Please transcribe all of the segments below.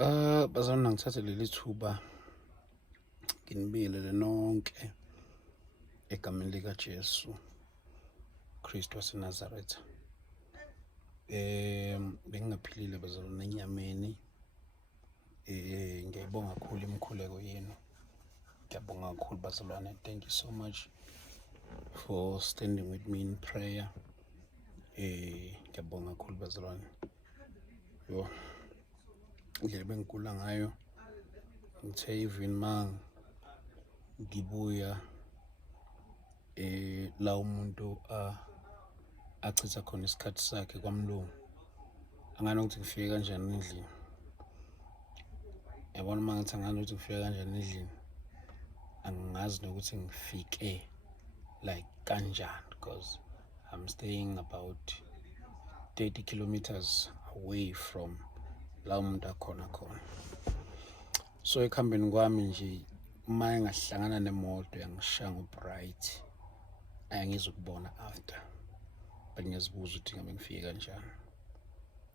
Bazalwane ngithathe leli thuba nginibingelele nonke egameni likaJesu Kristu waseNazaretha. Bengingaphilile bazalwane enyameni. Ngiyayibonga kakhulu imikhuleko yenu. Ngiyabonga kakhulu bazalwane. Thank you so much for standing with me in prayer. Ngiyabonga kakhulu bazalwane. Yo. Indlela bengikula ngayo ngithe even ngibuya la umuntu achitha khona isikhathi sakhe kwamlungu angani ukuthi ngifike kanjani endlini. Yabona mangithi angani ukuthi ngifike kanjani endlini angazi nokuthi ngifike like kanjani because I'm staying about 30 kilometers away from la umuntu akhona. So ekuhambeni kwami nje uma engahlangana nemoto yangishaya ngobright ayangizukubona after, but ngiyazibuza ukuthi ngabe ngifike kanjani.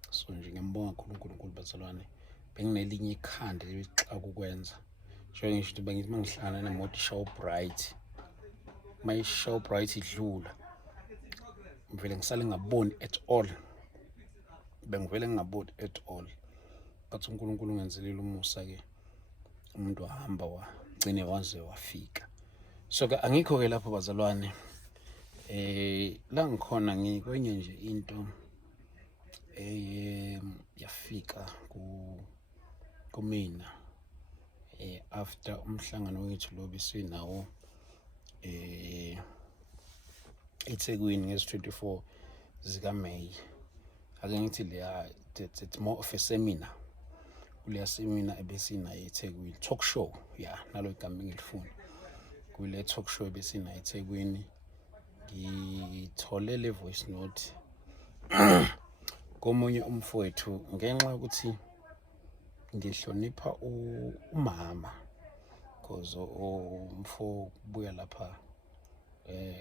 So nje ngiyambonga kakhulu uNkulunkulu bazalwane. Benginelinye ikhanda elixaka ukwenza njengoba ngisho ukuthi bengithi mangihlangana nemoto ishaya bright, mayishaya bright idlula ngivele ngisale ngaboni at all, bengivele ngingaboni at all. But uNkulunkulu ungenzelile umusa ke umuntu wahamba wagcine waze wafika. So ke angikho ke lapho bazalwane. La ngikhona ngikwenye nje into yafika kumina after umhlangano wethu lo besinawo eThekwini ngezi-24 zika May. Ake ngithi leya it's more of a seminar. Kuleya seminar ebesinayo eThekwini, talk show, nalo igama engilifuna. Kule talk show ebesinayo eThekwini ngithole le voice note komunye umfowethu ngenxa ukuthi ngihlonipha umama because umfo buya lapha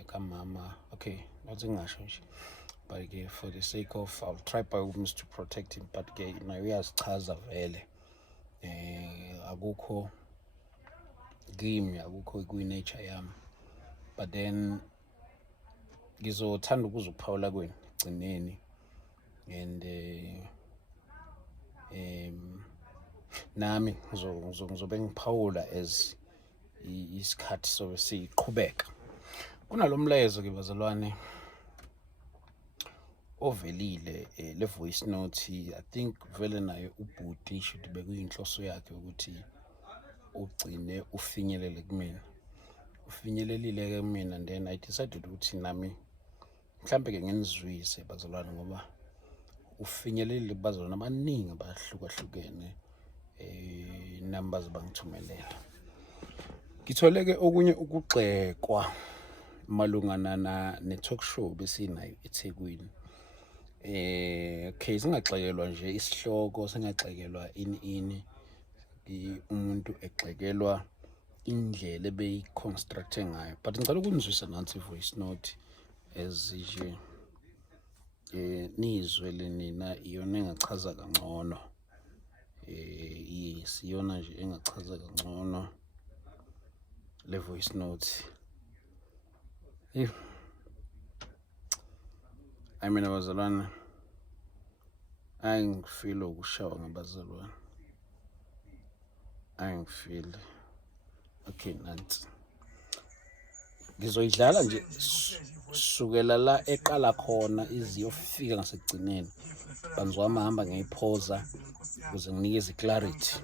kamama. Okay, nothi ngisho nje, but ke for the sake of I'll try by all means to protect him, but ke naye uyazichaza vele akukho kimi, akukho kwi-nature yami, but then ngizothanda ukuzuphawula kwenu egcineni and nami ngizobe ngiphawula as isikhathi sobe siqhubeka. Kunalomlayezo ke bazalwane ovelile le voice note. I think vele naye ubhuti should bekuyinhloso yakhe ukuthi ugcine ufinyelele kumina. Ufinyelelile ke kumina, and then I decided ukuthi nami mhlambe ke nginizwise bazalwane ngoba ufinyelelile bazalwane abaningi abahlukahlukene numbers bangithumelela. Ngithole ke okunye ukugxekwa malungana ne-talk show besinayo eThekwini. Okay, singagxekelwa nje isihloko, singagxekelwa ini umuntu egxekelwa indlela ebeyi-constructe ngayo, but ngicela ukunizwisa nansi voice note ezije nizwe lenina iyona engachaza kangcono. Yes, iyona nje engachaza kangcono le voice note. I mean abazalwane, angifile ukushawa ngabazalwane, angifile. Okay, nansi ngizoyidlala nje sukela la eqala khona iziyofika ngasekugcineni. Banzwama hamba ngiyiphoza ukuze nginikeze clarity.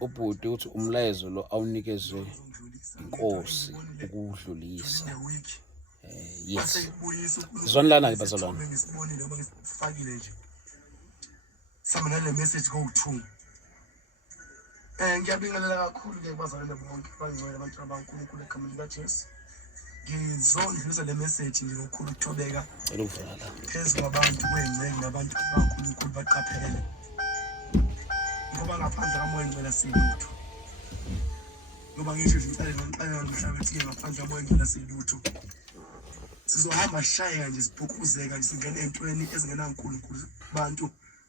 Ubhuti uthi umlayezo lo awunikezwe inkosi ukudlulisa. Yes. Zwani lana bazalwane. Sama nale message go-to. Ngiyabingelela kakhulu ke bazalwane bonke bangcwele abantu abankulunkulu egameni likaJesu. Ngizondlulisa le message nje ngokukhulu ukuthobeka phezu kwabantu kwengceke nabantu abankulunkulu baqaphele. Ngoba ngaphandle kamoya ngicela silutho. Ngoba ngisho nje ngicela ngixela nomhlaba ukuthi ngaphandle kamoya ngicela silutho. sizohamba shayeka nje siphukuzeka nje singena entweni ezingenankulunkulu abantu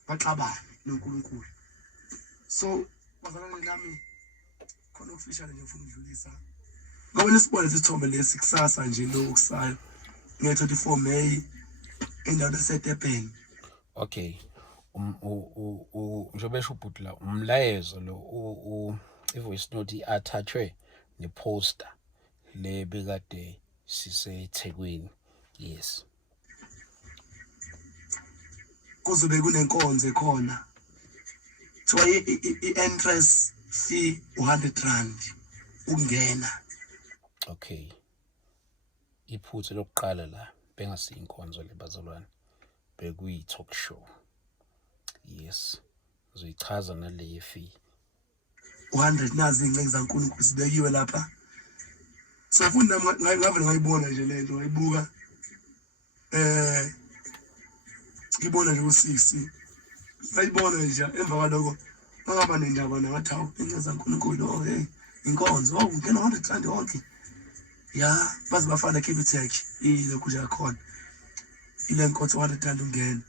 baxabane noNkulunkulu. So bazalwane nami khona official nje ufuna ukudlulisa ngoba nisibone isithombe lesi kusasa nje lo kusayo nge-24 May endaweni yaseDurban. Okay, njengoba esho ubhutla umlayezo lo ivoice note i-attachwe neposter le bekade siseThekwini. Yes, kuzobe kunenkonzo khona kuthiwa i-entrance fee 100 rand ukungena. okay, iphutha lokuqala la bengasiyinkonzo le bazalwane, bekuyi-talk show. Yes, uzoyichaza nale fee 100 nazi ingceki zaNkulunkulu sibekiwe lapha. So futhi nami ngave ngayibona nje lento ngayibuka ngibona nje u6 ngayibona nje emva kwaloko ngaba nendaba ngathi hawu ingceki zaNkulunkulu oh hey inkonzo oh ungena 100 rand wonke ya baze bafana Capitec ilokhu nje khona ile nkonzo 100 rand ungena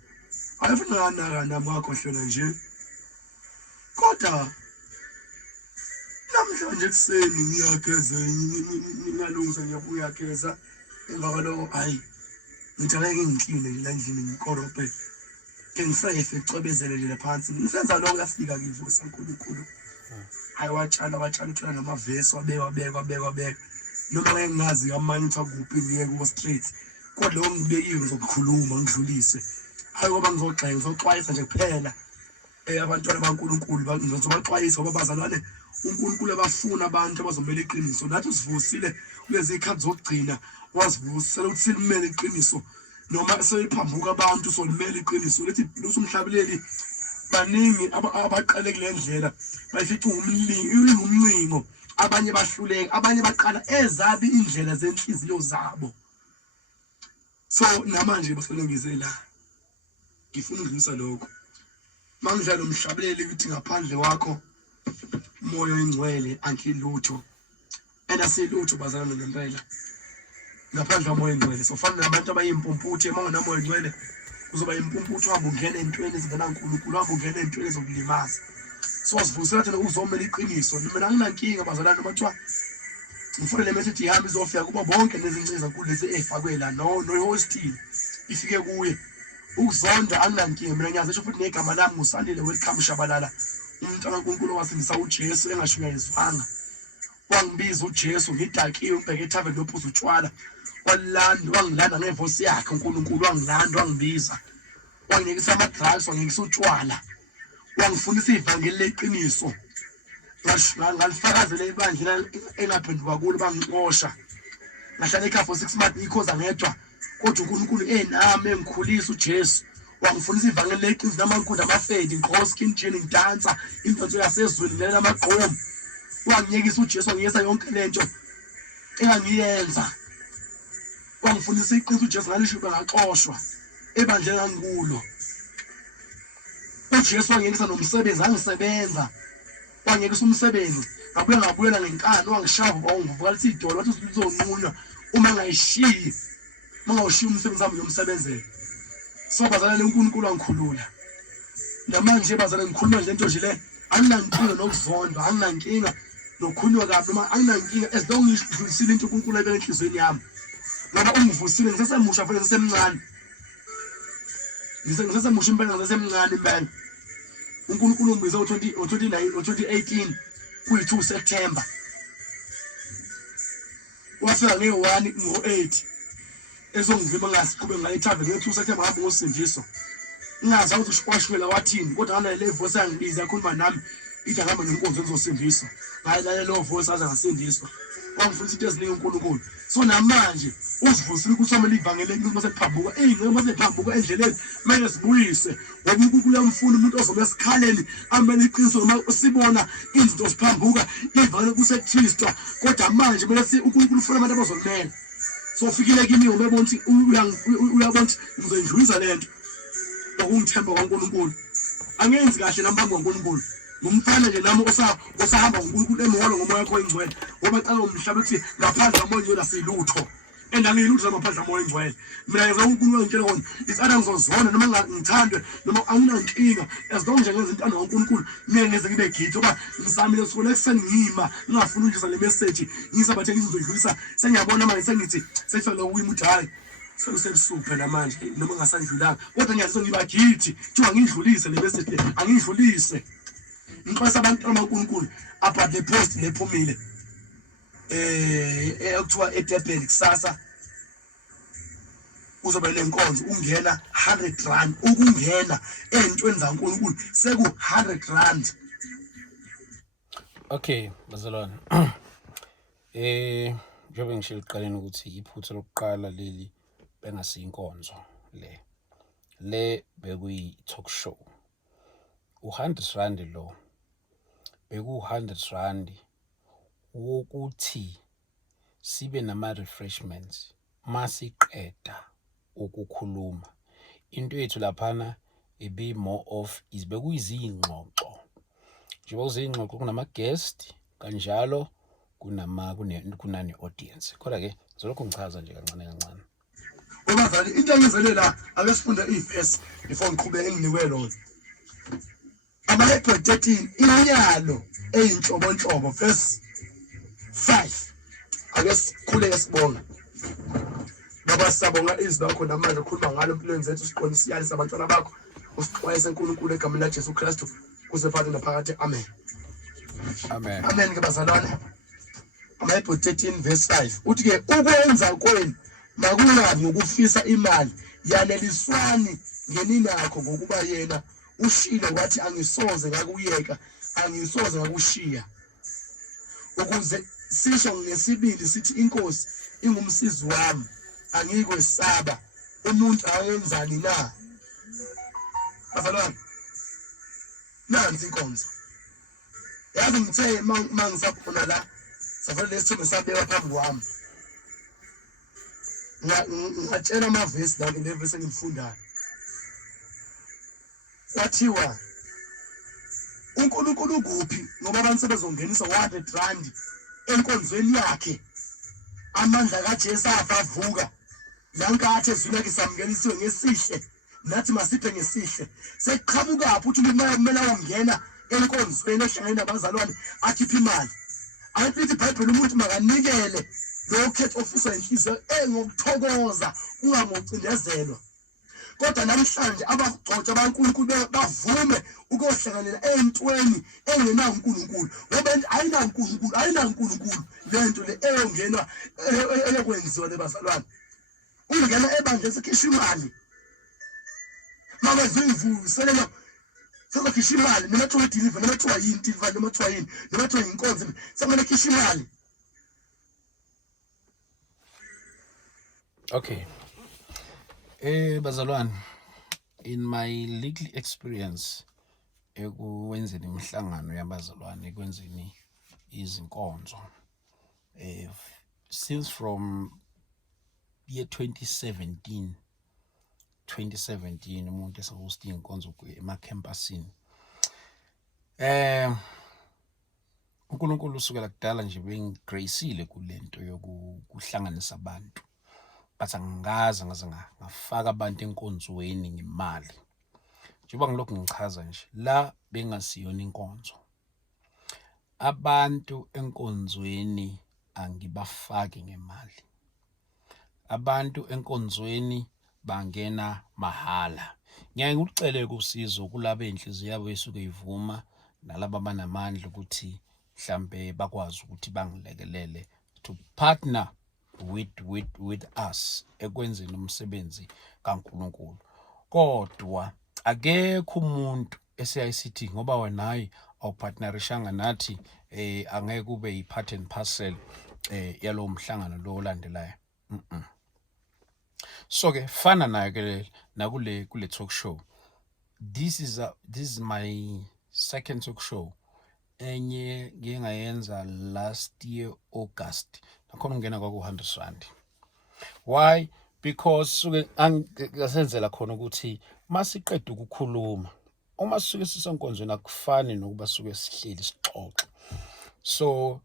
ayifuna nganaka nami wakhohlela nje kodwa namhlanje kuseni ngiyageza ngingalungisa ngiyabuya geza emva kwaloko hayi ngithi ngeke ngikline la endlini ngikorobhe ke ngifrefe icwebezele nje phansi ngisenza lokho yafika kivusa uNkulunkulu hayi watshala uthola namavesi wabeka noma ngeke ngazi amanye uthi akuphi ngiye ku street kodwa lo ngibekiwe ngizokukhuluma ngidlulise hayi ngoba ngizoxwayisa nje kuphela abantwana baNkulunkulu ngizobaxwayisa ngoba bazalwane uNkulunkulu abafuna abantu abazomela iqiniso. Nathi sivusile kulezi ikhathi zokugcina wazivusela ukuthi silimele iqiniso noma seliphambuka abantu solimele iqiniso lethi lusumhlabeleli baningi abaqale kule ndlela bayifica umncingo abanye bahluleka abanye baqala ezabi indlela zenhliziyo zabo. So namanje baselengise la ngifuna ukudlulisa lokho mangidlala umhlabeleli ukuthi ngaphandle wakho moyo ingcwele ankilutho enasilutho bazalwane ngempela ngaphandle moyo ingcwele. So fana nabantu abayimpumputhe emanganamoyo ingcwele uzoba impumputhe uhamba ungena entweni ezingenaNkulunkulu uhamba ungena entweni ezokulimaza. So wasivusela thina uzomela iqiniso mina anginankinga bazalwane bathiwa ngifuna le message ihambe izofika kuba bonke nezincika kulezi efakwe la no hosting ifike kuye ukuzonda anginankinga mina ngiyazisho futhi negama lami ngusandile welcome Shabalala umuntu kaNkulunkulu wasindisa uJesu engashunyayezwanga wangibiza uJesu ngidakiwe ngibheke ethaveni lophuza utshwala wangilanda ngevoice yakhe uNkulunkulu wangilanda wangibiza wangiyekisa ama-drugs wangiyekisa utshwala wangifundisa ivangeli leqiniso ngalifakazela ibandla engaphenduka kulo bangixosha ngahlala ekhaya for 6 months ikhoza ngedwa kodwa uNkulunkulu enami engikhulisa uJesu wangifundisa ivangeli leqiniso namankunda amafedi inqosi skin training dancer impenzo yasezweni lena amagqomo wangiyekisa uJesu wangiyesa yonke lento engangiyenza wangifundisa iqiniso uJesu ngalisho bengaxoshwa ebandleni ngangikulo uJesu wangiyekisa nomsebenzi angisebenza wangiyekisa umsebenzi ngabuyela ngenkani wangishava wangivuka lithi idolo wathi sizonqunywa uma ngayishiyi mangawushiya umsebenzi wami yomsebenzela. So bazalwane uNkulunkulu wangikhulula namanje bazalwane ngikhuluma nje lento nje le anginankinga nokuzondwa anginankinga nokukhulunywa kabi noma anginankinga as long as ngidlulisile into uNkulunkulu ayibeka enhlizweni yami ngoba ungivusile ngisesemusha futhi ngisesemncane ngisesemusha impela ngisesemncane impela uNkulunkulu ungibize ngo-2018 kuyi-2 September wafika nge-1 ngo-8 ezongivimba ngasiqhube ngayithaveni nge-2 September ngihamba ngosindiso ngazi ukuthi washwela wathini kodwa nganale voice yangibiza yakhuluma nami ithi angihamba nenkonzo ngizosindiswa ngayilale lo voice aze ngasindiswa wangifundisa into eziningi uNkulunkulu. So namanje usivusile ukuthi somele ivangeli ukuthi masephambuka ingeke masephambuka endleleni kumele sibuyise ngoba uNkulunkulu uyamfuna umuntu ozobe esikhaleni amele iqiniso noma sibona izinto ziphambuka ivangeli kuseKristu kodwa manje kumele uNkulunkulu ufuna abantu abazomela. So ufikile kimi ubebona ukuthi uyabona ukuthi ngizondlulisa lento ngokungithemba kwaNkulunkulu angenzi kahle nambamba kwaNkulunkulu ngumfana nje nami osahamba ngoNkulunkulu emholo ngomoya wakho engcwele ngoba cala umhlaba uthi ngaphandle komoya ngiyona silutho and angiyilutho amaphandla moya engcwele mina ngeza uNkulunkulu ngitshela khona isana ngizozona noma ngithande noma anginankinga as long nje ngenza intando kaNkulunkulu mina ngeze ngibe githi ngoba ngisamile sukule ekseni ngima ngingafuni ukujisa le message ngisabathe ngizodlulisa sengiyabona manje sengithi sefela ukuyima uthi hayi sekusebusuphe namanje noma ngasandlulanga kodwa ngiyaso ngibagithi kuthiwa ngidlulise le message le angidlulise ngixwayisa abantu bakaNkulunkulu about the post lephumile ekuthiwa eDurban kusasa uzoba lenkonzo ungena 100 rand ukungena entweni zaNkulunkulu seku 100 rand. Okay bazalwane njengoba ngishilo uqaleni ukuthi iphutha lokuqala leli bengasiyinkonzo le bekuyi talk show u100 rand lo beku100 rand wokuthi sibe nama refreshments masiqeda ukukhuluma into yethu laphana ibe more of bekuyizingxoxo njengoba kuzingxoxo kunama guest kanjalo kunane audience kodwa ke zolokho ngichaza nje kancane kancane Ubazali into engizelela ake sifunde iverse before ngiqhubeke enginikwe lona amaHebrew 13 inyalo eyinhlobonhlobo verse 5 ake sikhuleke sibonga baba siyabonga izwi lakho namanje ukhuluma ngalo empilweni zethu siqonisa isiyalisa abantwana bakho usixwayise uNkulunkulu egameni laJesu Kristu kuze phakathi naphakathi amen amen amen ke bazalwane amaHebrew 13 verse 5 uthi ke ukwenza kwenu makungabi ngokufisa imali yaneliswani ngenini yakho ngokuba yena ushilo wathi angisoze ngakuyeka angisoze ngakushiya ukuze sisho ngesibili sithi inkosi ingumsizi wami angikwesaba umuntu ayenzani na bazalwane nansi inkonzo yazi ngithe mangisaphona la safanele lesithembe sabeka phambi kwami ngatshela amavesi la le verse engilifundayo kwathiwa uNkulunkulu ukuphi ngoba abantu sebezongenisa 100 rand enkonzweni yakhe amandla kaJesu afavuka lankathi ezwina kisamngelisiwe ngesihle nathi masiphe ngesihle seqhamuka futhi kumele ungena enkonzweni ehlangene nabazalwane akhipha imali ayithi iBhayibheli umuntu makanikele lokhetho ofisa inhliziyo engokuthokoza ungamocindezelwa kodwa namhlanje abagcotsha baNkulunkulu bavume ukuyohlanganela entweni engenaNkulunkulu ngoba ayinaNkulunkulu lento le eyongenwa eyokwenziwa lebazalwane ungena ebandla sekhishwa imali mama zivuselelo sekhishwa imali noma kuthiwa deliver noma kuthiwa yini deliver noma kuthiwa yini noma kuthiwa inkonzo sekumele khishwa imali. Okay bazalwane in my legal experience ekuwenzeni imihlangano yabazalwane ekwenzeni izinkonzo since from year 2017 umuntu esehost inkonzo emacampusini uNkulunkulu usukela kudala nje bengigraceile kulento yokuhlanganisa abantu but angikaze ngafaka abantu enkonzweni ngemali njengoba ngilokhu ngichaza nje la bengasiyona inkonzo abantu enkonzweni angibafaki ngemali abantu enkonzweni bangena mahala ngeke ngikucele kusizo kulabo enhliziyo yabo esuke ivuma nalabo abanamandla ukuthi mhlambe bakwazi ukuthi bangilekelele to partner with us ekwenzeni umsebenzi kaNkulunkulu kodwa akekho umuntu eSICT ngoba wena hayi awupartnerishanga nathi angeke kube yi-part and parcel yalo mhlangano lo olandelayo so ke fana nayo ke nakule talk show this is my second talk show enye ngingayenza last year August nakhona ungena kwaku100 rand why because suke angasenzela khona ukuthi masiqeda ukukhuluma uma sisuke sisenkonzweni akufani nokuba suke sihleli sixoxa so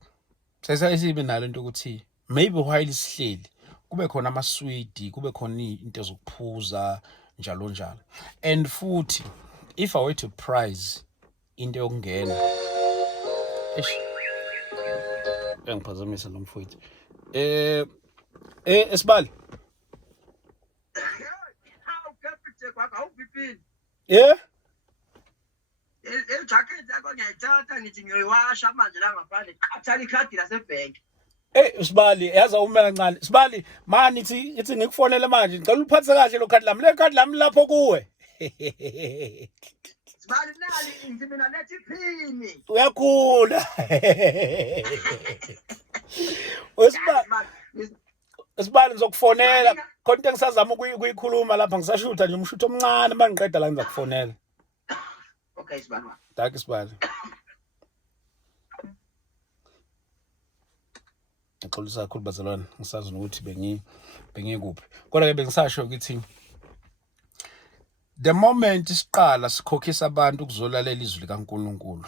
sesibe nalo into ukuthi maybe while sihleli kube khona amaswidi, kube khona into zokuphuza njalo njalo. And futhi if I were to prize into yokungena engiphazamisa lo mfowethu Esibali yeah jacket yakho ngiyayithatha ngithi ngiyoyiwasha manje la ngaphandle qhathala ikhadi lasebhenki. Sibali yaza uma kancane Sibali mani ithi ngikufonele manje ngicela uliphathe kahle lo khadi lami le khadi lami lapho kuwe Sibali nali ngithi mina lethi iphini uyakhula Sibali ngizokufonela khona into engisazama ukuyikhuluma lapha ngisashutha nje umshutho omncane mangiqeda la ngizakufonela. Okay Sibali. Danke Sibali. Ngixolisa kakhulu bazalwane ngisazi ukuthi bengikuphi kodwa ke bengisasho ukuthi the moment isiqala sikhokhisa abantu ukuzolalela izwi likaNkuluNkulu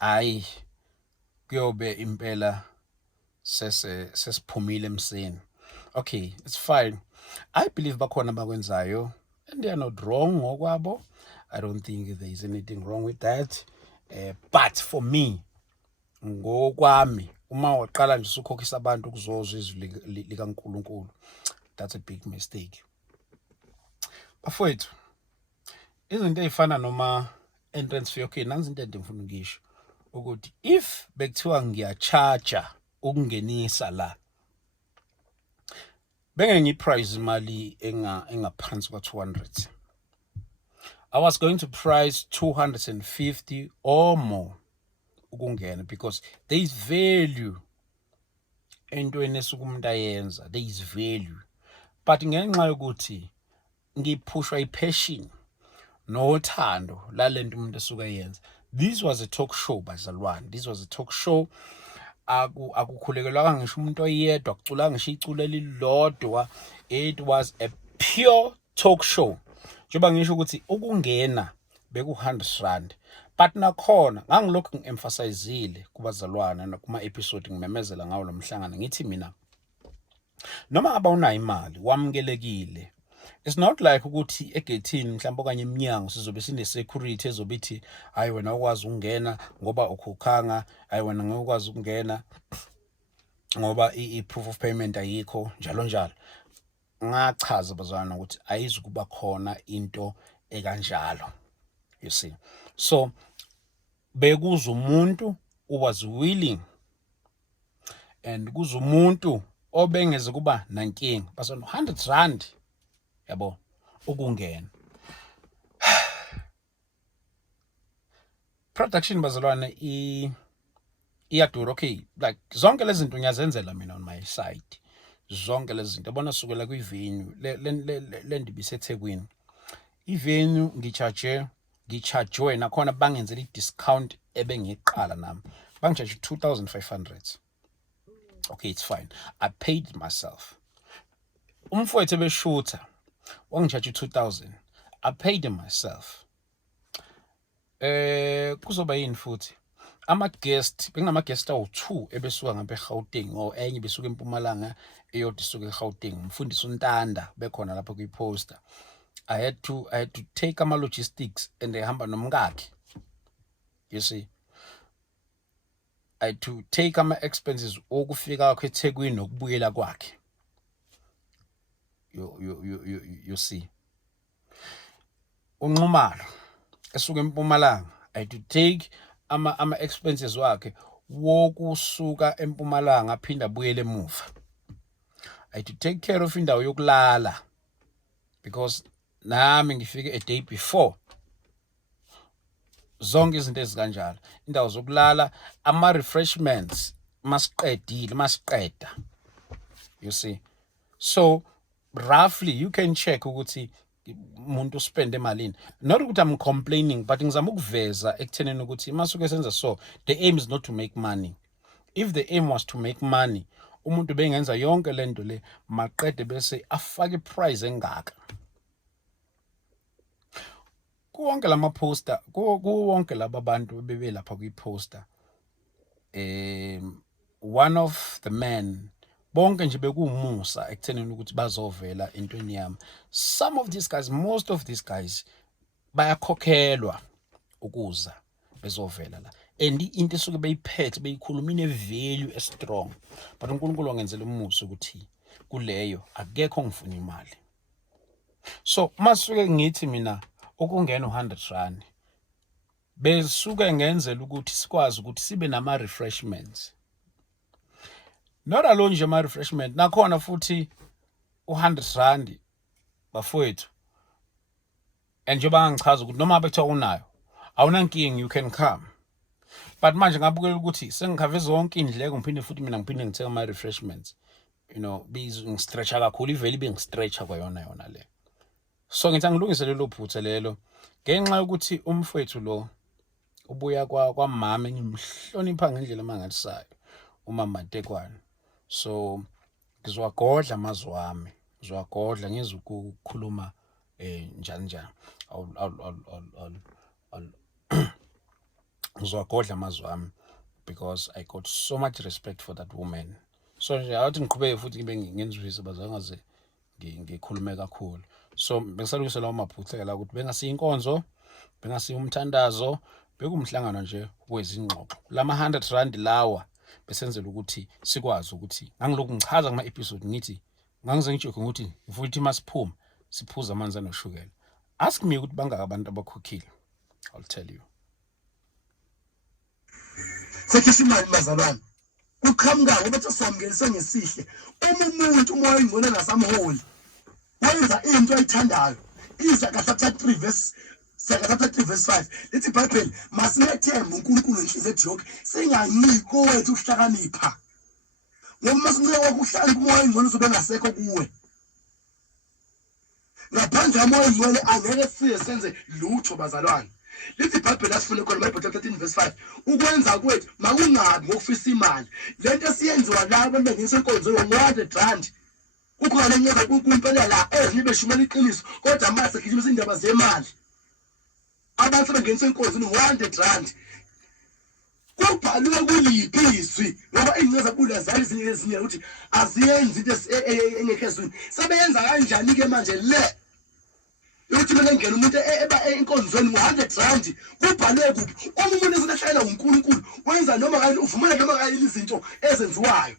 hayi kuyobe impela sesiphumile emseni. Okay, it's fine. I believe bakhona abakwenzayo and they are not wrong ngokwabo. I don't think there is anything wrong with that. But for me ngokwami uma waqala nje usukhokhisa abantu ukuzozwa izwi likaNkuluNkulu, that's a big mistake. Bafowethu izinto ezifana noma entrance fee, okay, nansi into engifuna ukisho ukuthi if bekuthiwa ngiyacharge ukungenisa la benge ngiprice imali engaphansi kwa 200, I was going to price 250 or more ukungena because there is value entweni esukumuntu ayenza, there is value, but ngenxa yokuthi ngiphushwa ipassion nothando lalento umuntu esuka yenza. This was a talk show bazalwane, this was a talk show. Akukhulekelwa ngisho umuntu oyedwa kucula ngisho iculo elilodwa. It was a pure talk show. Njengoba ngisho ukuthi ukungena beku 100 rand, but nakhona ngangilokhu ngi-emphasizile kubazalwane nakuma episode ngimemezela ngawo lo mhlangano ngithi mina noma aba unayo imali wamukelekile. It's not like ukuthi egethini mhlawumbe okanye eminyango sizobe sine security ezobithi hayi wena ukwazi ukungena ngoba ukhukhanga, hayi wena ngeke ukwazi ukungena ngoba i-proof of payment ayikho njalo njalo. Ngachaza bazalwane ukuthi ayizukuba khona into ekanjalo, you see. So bekuza umuntu who was willing and kuza umuntu obengeze kuba nankinga base 100 rand yabo ukungena. Production bazalwane iyadura, okay, like zonke lezi zinto ngiyazenzela mina on my side, zonke lezi zinto bona sukela kwivenue le ndibise eThekwini. Ivenue ngicharge nakhona bangenzela i-discount ebengiqala nami bangicharge 2500. Okay, it's fine, I paid myself. Umfowethu ebeshutha wangicharge 2000, I paid myself. Kuzoba yini futhi ama-guest benginama-guest awu-2 ebesuka ngapha eGauteng or enye besuka eMpumalanga eyodwa isuka eGauteng. Umfundisi uNtanda bekhona lapho kwi-poster. I had to take ama-logistics and ehamba nomkakhe, you see. I had to take ama-expenses okufika kwakhe eThekwini nokubuyela kwakhe, you see. UNxumalo esuka eMpumalanga, I had to take ama-expenses wakhe wokusuka eMpumalanga aphinda abuyele emuva. I had to take care of indawo yokulala because nami ngifike a day before. Zonke izinto ezikanjalo, indawo zokulala, ama-refreshments masiqeda, you see. So roughly you can check ukuthi umuntu spend emalini. Not ukuthi I'm complaining, but ngizama ukuveza ekutheneni ukuthi masuke senza so, the aim is not to make money. If the aim was to make money, umuntu bengenza yonke lento le maqede bese afake iprice engaka. Kuwonke lama poster, kuwonke laba bantu bebe lapha kwi-poster, one of the men bonke nje bekumusa ekuthenini ukuthi bazovela entweni yami. Some of these guys, most of these guys bayakhokhelwa ukuza bezovela la, and into esuke beyiphethe beyikhuluma ine-value strong, but uNkulunkulu wangenzela umusa ukuthi kuleyo akekho ngifuna imali. So masuke ngithi mina ukungena u100 besuke ngenzela ukuthi sikwazi ukuthi sibe nama-refreshments, not alone nje ama-refreshment, nakhona futhi u100 bafowethu. And njengoba bangichaza ukuthi noma bethiwa unayo awunankinga, you can come. But manje ngabukela ukuthi sengikhave zonke indleko, ngiphinde futhi mina ngiphinde ngithenga ama-refreshments, ngistretcha kakhulu, ivele ibe ngistretcha kwayona le. So ngithi angilungise lelo phutha lelo ngenxa yokuthi umfowethu lo ubuya kwamama engimhlonipha ngendlela amangalisayo, umama Ntekwane. So ngizwagodla amazwi wami, ngizwagodla ngizwe ukukhuluma njani ngizwagodla amazwi wami, because I got so much respect for that woman. So nje awuthi ngiqhubeke futhi ngibe ngenzwise bazangaze ngikhulume kakhulu. So bengisalukise lawo maphutha la ukuthi bengasiya inkonzo, bengasiya umthandazo, bekumhlangano nje wezingxoxo. Lama R100 lawa besenzela ukuthi sikwazi ukuthi ngangilokhu ngichaza kuma episode ngithi ngangize ngijoko ukuthi futhi masiphuma siphuza amanzi anoshukela. Ask me ukuthi bangaka abantu abakhokhile, I'll tell you. Sekhisa imali bazalwane. Kuqhamuka bethi somngeliswe ngesihle. Umuntu umoya oyingcona nasamholi. Wenza into ayithandayo. Izakathatha 3 verse 5. Lithi iBhayibheli masinethemba uNkulunkulu enhliziyo ejoke singaniki owethu ukuhlakanipha. Ngoba masinceka ukuhlala kumoya oyingcona uzobe ngasekho kuwe. Ngaphandle komoya oyingcona angeke siye senze lutho bazalwane. Lithi iBhayibheli asifune khona eBhayibheli 13 verse 5 ukwenza kwethu makungabi ngokufisa imali. Lento esiyenziwa la abantu bengisenkonzo yo100 kukhona lenyeza kumpela la ezinye beshumela iqiniso kodwa mase gijima indaba zemali. Abantu bengenisa inkonzo ni100 kubhalwe kuliphiswi ngoba ingceza kula zali ezinye ukuthi aziyenzi into engekho ezweni. Sebenza kanjani ke manje le yokuthi mina ngene umuntu eba enkonzweni ngo100 kubhalwe kuphi? Umuntu esehlala uNkulunkulu wenza noma kanjani, uvumela noma kanjani izinto ezenziwayo.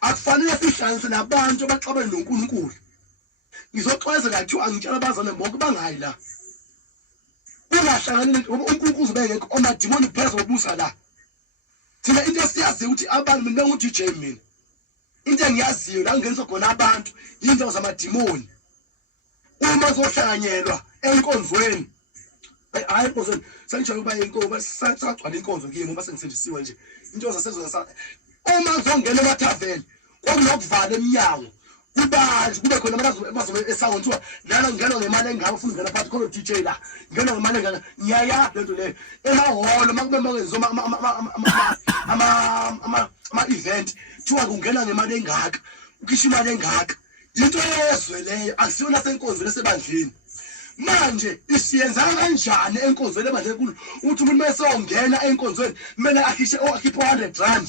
Akufanele sihlanganise nabantu abaxabene noNkulunkulu. Ngizoxwayeza la kuthiwa angitshela abazane bonke bangayi la. Ungahlangani uNkulunkulu uzobengekho omadimoni phezulu obusa la. Thina into esiyaziyo ukuthi abantu mina ngu-DJ mina. Into engiyaziyo la ngenza khona abantu into zamadimoni. Uma zohlanganyelwa enkonzweni hayi enkonzweni sangisho ukuba inkonzo sacagcwala inkonzo kimi uma sengisindisiwe nje into zasezwe uma zongena emathaveni kwakunokuvala eminyango kubanje kube khona abantu bazobe esango kuthiwa lana ngena ngemali engaka ufuna ngena phakathi khona DJ la ngena ngemali engaka ngiyaya lento le emahholo makube makenziwa ama event kuthiwa kungena ngemali engaka ukhisha imali engaka. Into yezwe leyo akusiyona senkonzweni esebandleni. Manje isiyenza kanjani enkonzweni ebandleni enkulu ukuthi umuntu mase ongena enkonzweni kumele akhiphe R100.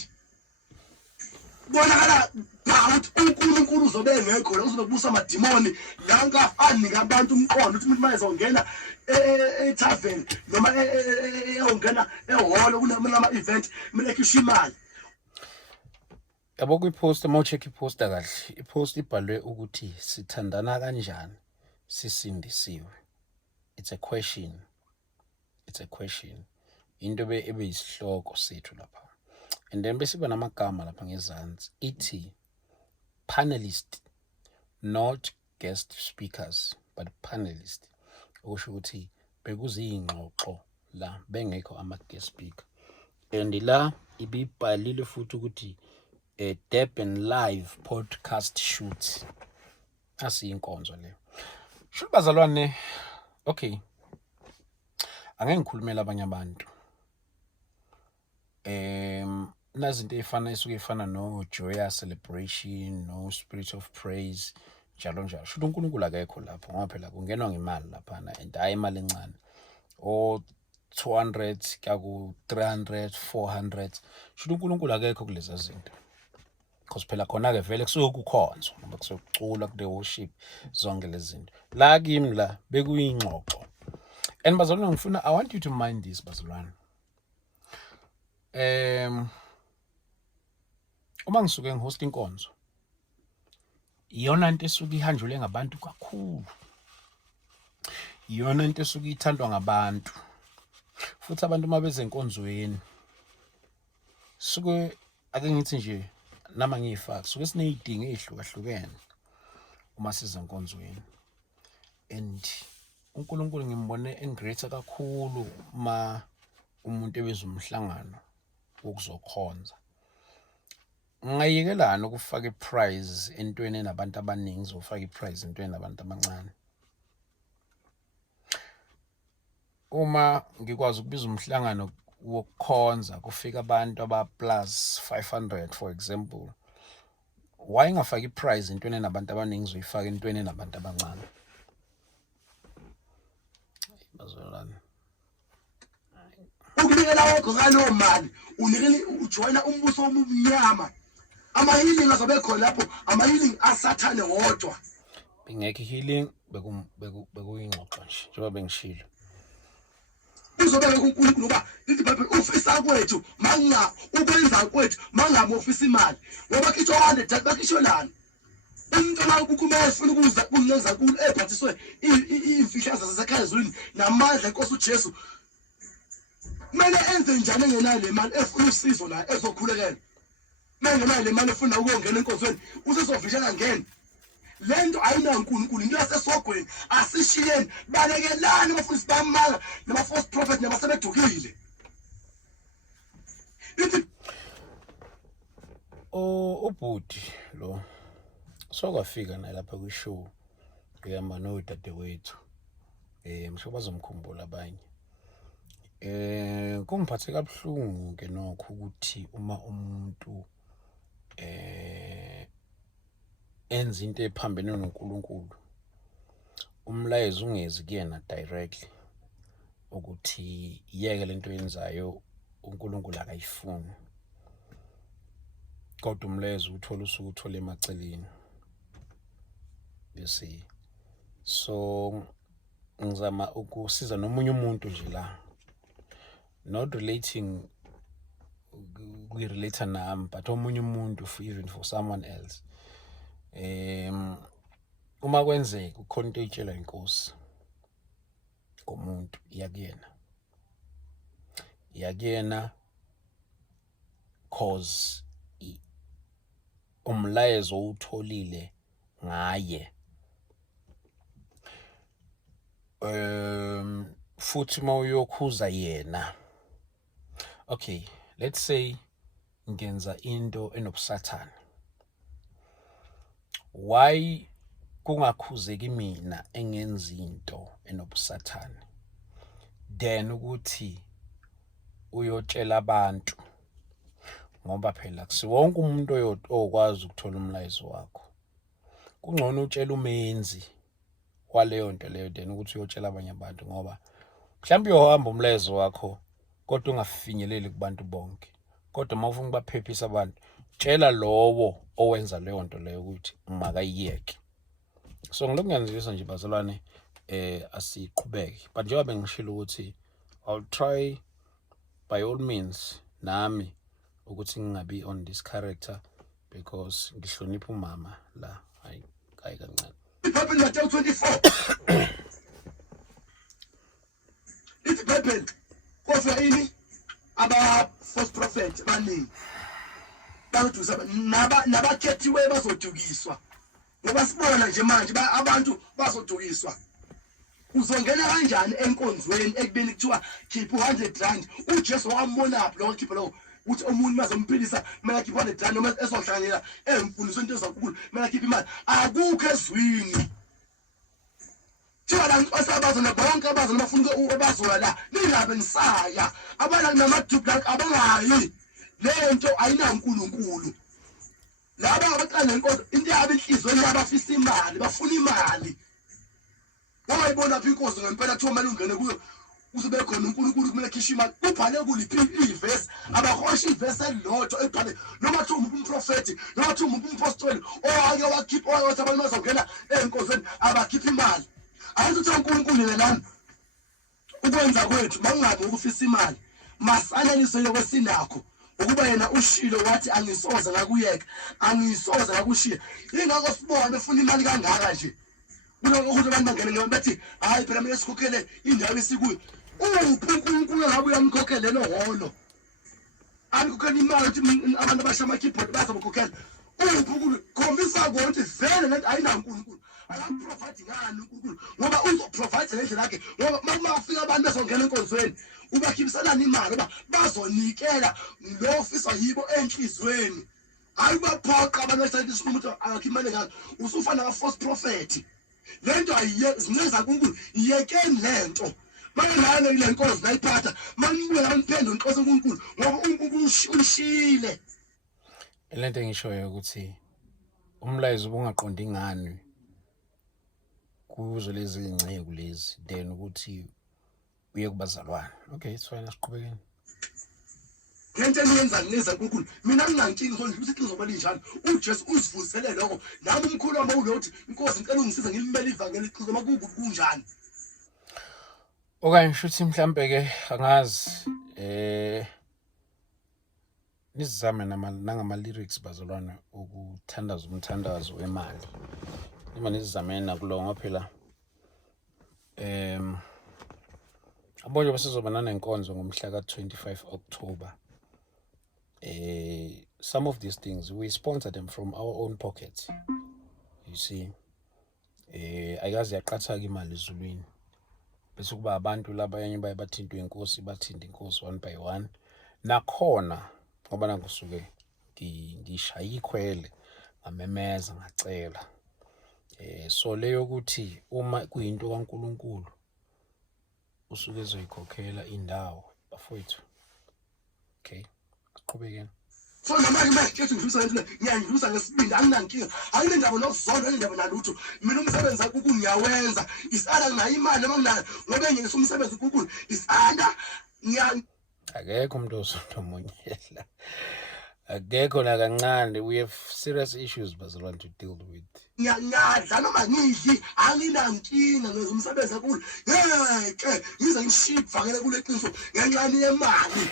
Bonakala ukuthi uNkulunkulu uzobe engekho la, uzobe kubusa amadimoni la ngafani ngabantu umqondo ukuthi umuntu mase ongena etavern noma ongena ehholo kunama event kumele akhiphe imali. Yabo kwipost mawucheck ipost kahle, ipost ibhalwe ukuthi sithandana kanjani sisindisiwe. It's a question. It's a question. Into ebe isihloko sethu lapha. And then bese banamagama lapha ngezansi ithi panelist, not guest speakers but panelist. Okusho ukuthi bekuzingxoxo la bengekho ama guest speaker. And la ibibhalile futhi ukuthi a Durban live podcast shoot. Asiyinkonzo leyo. Shulu bazalwane, okay. Angeke ngikhulumela abanye abantu. Nazinto ezifana isuke ifana no joyous celebration, no spirit of praise, njalo njalo. Shulu uNkulunkulu akekho lapho ngoba phela kungenwa ngemali lapha and hayi imali encane. O 200 kya ku 300, 400. Shulu uNkulunkulu akekho kulezi zinto. because phela khona-ke vele kusuke kukhonzwa noma kusuke kuculwa kule worship zonke lezi zinto la kimi la bekuyingxoxo. And bazalwane ngifuna, I want you to mind this bazalwane. Uma ngisuke ngihost inkonzo iyona into esuke ihanjulwe ngabantu kakhulu, iyona into esuke ithandwa ngabantu, futhi abantu uma beze enkonzweni suke ake ngithi nje nama ngiyifaka suke sineyidingo ezihlukahlukene uma siza enkonzweni. And uNkulunkulu ngimbone engreater kakhulu uma umuntu ebeza umhlangano wokuzokhonza. Ngingayekelana ukufaka iprize entweni enabantu abaningi, ngizofaka iprize entweni enabantu abancane. Uma ngikwazi ukubiza umhlangano wokukhonza kufika abantu aba+ 500 for example, why ngafaka iprize entweni enabantu abaningi ngizoyifaka entweni enabantu abancane? Bazalwane, ukunikela wakho ngalo mali unikele ujoyina umbuso omnyama. Ama-healing azobe khona lapho, ama-healing asathane wodwa. Bengekho healing, bekuyingxoxo nje njengoba bengishilo. Uzobeka uNkulunkulu ngoba lithi iBhayibheli ufisa kwethu manga ukwenza kwethu mangami ofisa imali. Ngoba khitho 100 bakhisholana. Umntwana ukukhumeza ufuna ukuza kumnenza kulo ebhathiswe imfihla zasekhaya ezulwini namandla enkosi uJesu. Kumele enze njani engenayo le mali efuna usizo la ezokhulekela? Mengenayo le mali efuna ukungena enkonzweni usizovishana ngene. Lento ayinankulunkulu into yasesogweni asishiyeni balekelani abafundisi bamanga nama-false prophet nabasebedukile. Ubhuti lo sokwafika naye lapha kwishow ngihamba nodadewethu, msho bazomkhumbula abanye. Kungiphathe kabuhlungu-ke nokho ukuthi uma umuntu enza into ephambene noNkulunkulu umlayezo ungezi kuyena directly ukuthi yeke lento yenzayo uNkulunkulu akayifuni, kodwa umlayezo uthola usuku uthola emaceleni. You see, so ngizama ukusiza nomunye umuntu nje la, not relating relate nami, but omunye umuntu even for someone else. Uma kwenzeka ukhona into oyitshela inkosi ngomuntu iyakuyena cause umlayezo utholile ngaye. Futhi uma uyokhuza yena, okay, let's say ngenza into enobusathane, why kungakhuzeki mina engenza into enobusathane then ukuthi uyotshela abantu? Ngoba phela kusiwonke umuntu okwazi ukuthola umlayezo wakho. Kungcono utshela umenzi waleyo nto leyo then ukuthi uyotshela abanye abantu, ngoba mhlawumbe uyohamba umlayezo wakho kodwa ungafinyeleli kubantu bonke. Kodwa uma ufuna ukubaphephisa abantu, tshela lowo owenza leyo nto leyo ukuthi makayiyeke. So ngilokunyanzelisa nje bazalwane, asiqhubeke, but njengoba bengishilo ukuthi I'll try by all means nami ukuthi ngingabi on this character because ngihlonipha umama la, hayi kancane. iBhayibheli Matthew 24 lithi iBhayibheli kofika ini aba-false prophet baningi bazodukisa nabakhethiweyo bazodukiswa. Ngoba sibona nje manje abantu bazodukiswa. Uzongena kanjani enkonzweni ekubeni kuthiwa khipha R100? uJesu wambonaphi lo khipha lo uthi omunye mazomphilisa kumele akhiphe R100 noma esohlanganyela emfundiso into ezankulu kumele akhiphe imali? Akukho ezwini. Thiwa la asabazona bonke abazona bafuna abazola la ningabe nisaya abana namadupla abangayi. Lento ayinankulunkulu. Laba abaqala inkonzo into yabo inhlizweni yabo bafisa imali, bafuna imali. Wayibona apha inkonzo ngempela kuthiwa mali ungene kuyo uzobe khona uNkulunkulu kumele khishwe imali ubhale kuliphi ivesi abahosha ivesi elilodwa ebhale noma kuthi umprofeti noma kuthi umpostoli owake wakhipha owathi abantu bazongena enkonzweni abakhipha imali ayithi uNkulunkulu lelana ukwenza kwethu mangabe ukufisa imali masanelise lokwesinakho ukuba yena ushilo wathi angisoza ngakuyeka angisoza ngakushiya ingakho sibona befuna imali kangaka nje kuloko ukuthi abantu bangene bathi hayi phela mina sikhokhele indawo esikuyo uNkulunkulu ngabe uyamkhokhela noholo anikhokhela imali ukuthi abantu abasha ama-keyboard bazobukhokhela uNkulunkulu khombisa konke vele lento ayinaNkulunkulu akamprovide ngani uNkulunkulu ngoba uzoprovide ngendlela yakhe ngoba makufika abantu bezongena enkonzweni ubakhiphiselana imali ngoba bazonikela lo ofisa yibo enhlizweni hayi ubaphoqa abantu besathi isinqumo ukuthi akakhimane ngalo usufana ka-false prophet lento zinceza uNkulunkulu iyekeni lento bayengane kule nkonzo nayiphatha manibuye niphendule inkosi uNkulunkulu ngoba uNkulunkulu ushile lento engishoyo ukuthi umlayezo ubungaqondi ngani kuzo lezi ingceku lezi then ukuthi uye kubazalwane okay it's fine asiqhubekeni lento eniyenza neza uNkulunkulu mina nginankinga ukuthi uthi kuzoba linjalo uJesu uzivusele lokho nami umkhulu wami ulothi inkosi ngicela ungisize ngilibele ivangeli iqhizo makubi kunjani okanye ngisho ukuthi mhlambe ke angazi nizame nangama lyrics bazalwane ukuthandaza umthandazo wemali noma nizame nakulonga phela abonje basizoba nanenkonzo ngomhla ka-25 October. Some of these things we sponsor them from our own pockets, you see. Ayikaze yaqhathaka imali ezulwini bese kuba abantu labanye baye bathintwe inkosi bathinta inkosi one by one nakhona ngoba nangusuke ngishaya ikhwele ngamemeza ngacela so leyo ukuthi uma kuyinto kaNkulunkulu usuke ezoyikhokhela indawo bafowethu okay siqhubekeni so namanje manje ngidlusa into ngiyangidlusa ngesibindi anginankinga ayinendaba nokuzonda ayinendaba nalutho mina umsebenzi uNkulunkulu ngiyawenza isanda nginayo imali noma nginayo ngoba ngiyisa umsebenzi uNkulunkulu isanda akekho umuntu osonto omunyela akekho la kancane we have serious issues bazalwane to deal with ngiyadla noma ngidli anginankinga ngezumsebenzi kakhulu yeke ngize ngishipha kule qiniso ngenxa yemali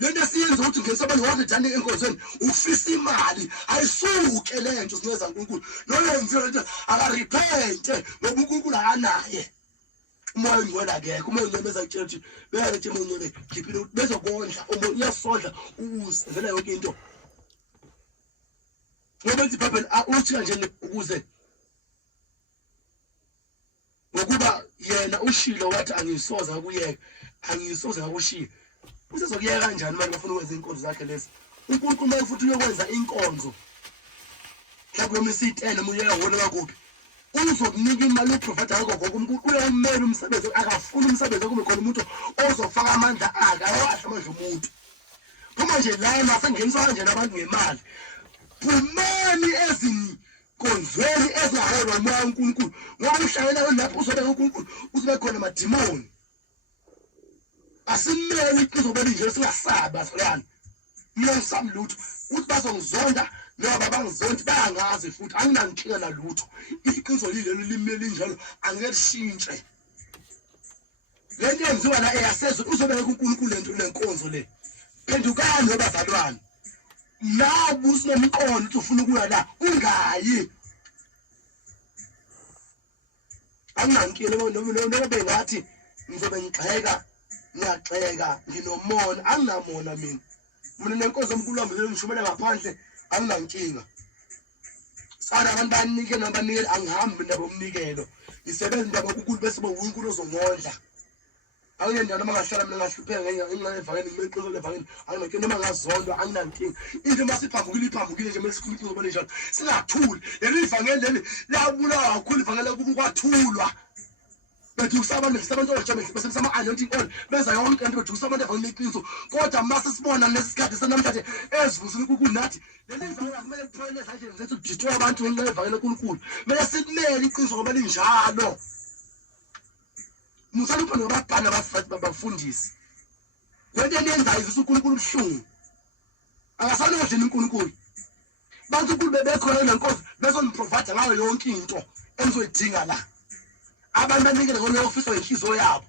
lento esiyenza ukuthi ngesabani wathi njani enkonzweni ufisa imali ayisuke lento sinceza uNkulunkulu nolo mfiro lento akarepente ngoba uNkulunkulu akanaye umoya ngcwele akekho umoya ngcwele bezakutshela ukuthi beyathi umoya ngcwele khiphile bezokondla umoya uyasondla usenzela yonke into ngoba ithi iBhayibheli uthi kanje ukuze ngokuba yena ushilo wathi angisoza ngakuyeka angisoza ngakushiya usezokuyeka kanjani manje bafuna ukwenza inkonzo zakhe lezi uNkulunkulu maye futhi uyokwenza inkonzo mhlawumbe umsitene umuyeka wona kakuphi uzokunika imali uprofeta yakho ngoba uNkulunkulu uyamela umsebenzi akafuna umsebenzi kube khona umuntu ozofaka amandla akhe awasha amandla umuntu uma nje la masengeniswa kanje nabantu ngemali phumani ezinkonzweni ezaholwa umoya uNkulunkulu ngoba uhlangana lapho uzobe uNkulunkulu uzobe khona amadimoni asimele iqiniso beli nje singasaba solana ngiyasabi lutho uthi bazongizonda noma bangizondi bangazi futhi anginankinga nalutho iqiniso lilelo limele njalo angelishintshe lento yenziwa la eyasezwe uzobeka uNkulunkulu lento lenkonzo le phendukani wabazalwane nabu sinomqondo ukuthi ufuna ukuya la ungayi anginankinga noma bengathi ngizobe ngixheka ngiyagxeka nginomona anginamona mina nenkonzo omkhulu wami ngishumela ngaphandle anginankinga sana abantu banike nabanikele angihambi indaba omnikelo isebenza indaba uNkulunkulu bese uNkulunkulu ozongondla anginendaba noma ngahlala mina ngahlupheka ngenxa evangeli ngimeqozo levangeli anginankinga noma ngazondwa anginankinga into masiphambukile nje mase sikhuluma ngoba njalo singathuli leli ivangeli leli labulawa kakhulu ivangeli ukwathulwa bethu usabantu abajamele basebenzisa anointing oil benza yonke into bethu usabantu evangeli iqiniso kodwa mase sibona lesikhathi sanamhlanje ezivusile uNkulunkulu nathi leli ivangeli kumele liphele ezaje zethu destroy abantu ngenxa yevangeli uNkulunkulu mele simele iqiniso ngoba linjalo musalupha nababhana babafundisi lento enenzayo izisa uNkulunkulu ubuhlungu akasanodlini uNkulunkulu bantu uNkulunkulu bebekhona nenkosi bezoniprovide ngayo yonke into enizoyidinga la abantu banikele ngolo office wenhliziyo yabo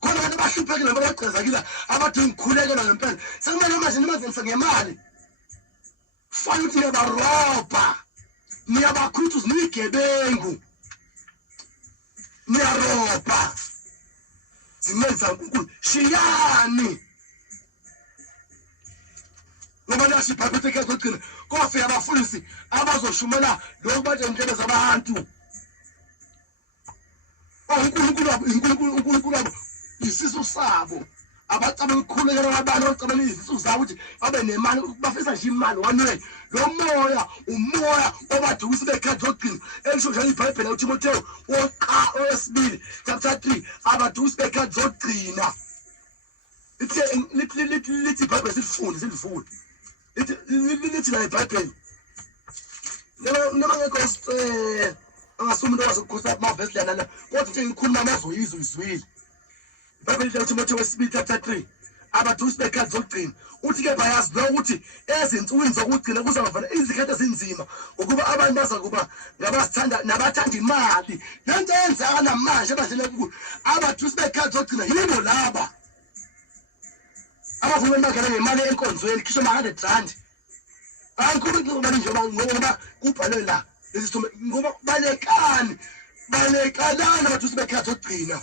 khona abantu bahluphekile abaqhazakile abathi ngikhulekela ngempela sekumele manje nimazenze ngemali fana ukuthi niyabarobha niyabakhuthuza nigebengu niyarobha zimenza uNkulunkulu shiyani ngoba nashi phakathi kwezogcina kofika abafundisi abazoshumela lokho bathi indlela zabantu uNkulunkulu isisu sabo abacabanga ukukhulekela abantu abacabanga izisu zabo ukuthi babe nemali bafisa nje imali wanwe lo moya umoya obadukisa bekhathi ogcina elisho njalo iBhayibheli uTimotheo wesibili chapter 3 abadukisa bekhathi ogcina lithi iBhayibheli silifuni lithi la iBhayibheli noma ngekho angasumuntu wazi ukukhosa amavesi lana kodwa nje ngikhuluma amazoyizwa izwili iBhayibheli uTimotheo wesibili chapter 3 abadukisa bekhathi zokugcina uthi ke bayazi lo ukuthi ezinsukwini zokugcina kuzavana izikhathi ezinzima ukuba abantu bazakuba ngabasithanda nabathanda imali lento yenzeka namanje abadlela kukhulu abadukisa bekhathi zokugcina yibo laba abafuna imali ngemali enkonzweni kisho ma100 rand angikhulumi ngoba njengoba kubhalwe la lesithombe ngoba balekalana abadukisa bekhathi zokugcina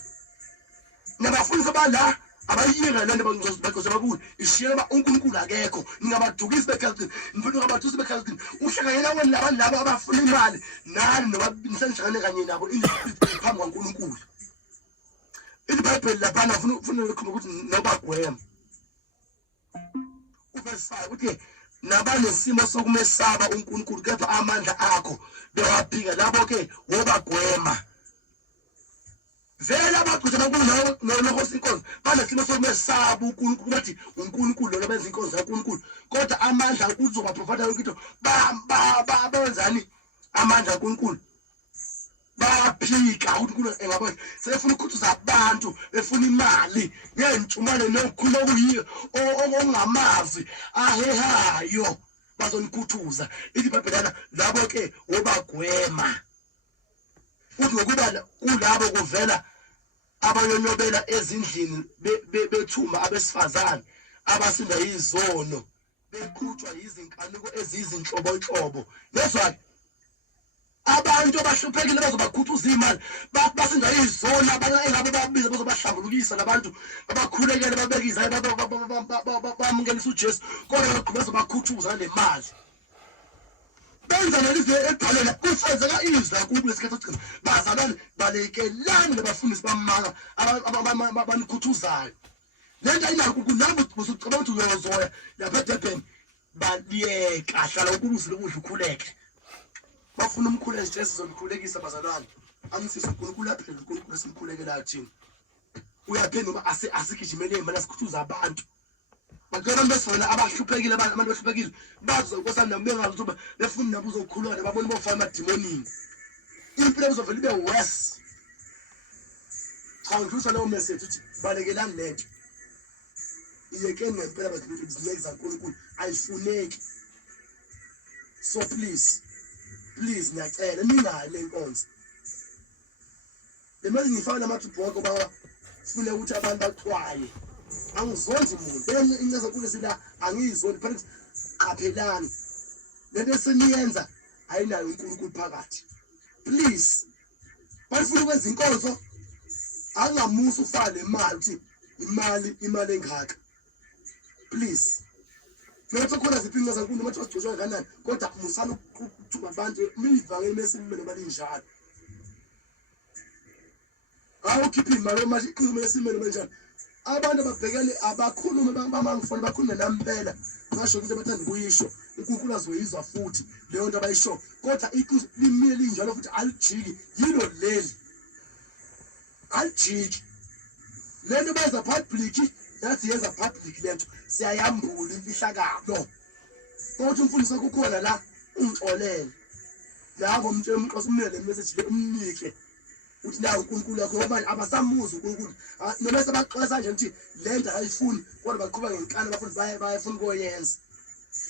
nabafundisi abala abayira lento baqoze bakulo ishiyela ba uNkulunkulu akekho ningabadukisi bekhathi ngifuna abadukisi bekhathi uhlanganyela wena labantu laba abafuna imali nani noba nisanhlangane kanye nabo phambi kwaNkulunkulu iBhayibheli lapha ufuna ukukhuluma ukuthi nobagwema uverse 5 uthi nabanesimo sokumesaba uNkulunkulu kepha amandla akho bewaphika labo ke wobagwema vele abagcina bakunawo noNkosi inkonzo banesimo sokumesaba uNkulunkulu bathi uNkulunkulu lo benza inkonzo kaNkulunkulu kodwa amandla uzoba provide yonke into benzani amandla kaNkulunkulu baphika uNkulunkulu engabona sefuna ukukhuthuza abantu befuna imali ngentsumane nokukhulu okuyiyo ongamazi ahehayo bazonikhuthuza iBhayibheli labo ke obagwema uthi ngokuba kulabo kuvela abayonyobela ezindlini bethuma abesifazane abasinda yizono beqhutshwa izinkanuko ezizinhlobonhlobo nezwa abantu abahluphekile bazobakhuthuza imali basinda yizona abanye engabe babiza bazobahlambulukisa labantu abakhulekele babekiza bamukelisa uJesu kodwa bazobakhuthuza le mali benza nelize ebhalela kusenzeka izwi kakhulu lesikhathi sokucina bazalwane balekelani nabafundisi bamanga abanikhuthuzayo lento ayinako kulabo usucabanga ukuthi uyozoya lapha eDurban baliyeka hlala unkulunkulu ukudla ukhuleke bafuna umkhuleko nje sizomkhulekisa bazalwane amsisi uNkulunkulu aphela uNkulunkulu esimkhulekela thina uyaphela noma asigijimele imali asikhuthuza abantu bakona besifana abahluphekile abantu bahluphekile bazo nkosana nabengazi ukuthi befuna nabo uzokhulula nababona bofana amadimoni impilo bezovela ibe worse cha ngidlulisa leyo message uthi balekelani lento iyekeni ngempela bathi izinto zaNkulunkulu ayifuneki so please ngiyacela ningale inkonzo lemali ngifana amathubhoko bawa funa ukuthi abantu baxwaye angizonzi umuntu inceza kulo sila angizoni phela qaphelani lento eseniyenza ayinayo uNkulunkulu phakathi please bayifuna ukwenza inkonzo angamusa ufale imali uthi imali engaka please Manje khona ziphinga zankulu mathi sigcotshwa kanani kodwa musana ukuthuba abantu mivangeli mesimele balinjalo awukhiphi imali manje iqhumele simele manje abantu ababhekele abakhulume bamangifona bakhulume nampela ngasho ukuthi abathanda kuyisho uNkulunkulu azoyizwa futhi leyo nto abayisho kodwa iqiniso limile linjalo futhi alijiki yilo leli alijiki lento baza public yathi yenza public lento siyayambula imfihlakalo ukuthi umfundisi kukhona la ungixolele labo umtshela umqosi umele message le umnike uthi nawo uNkulunkulu yakho ngoba abasamuzi uNkulunkulu noma sebaxolisa nje ukuthi le nto ayifuni kodwa baqhubeka ngenkani abafundi bayafuna ukuyenza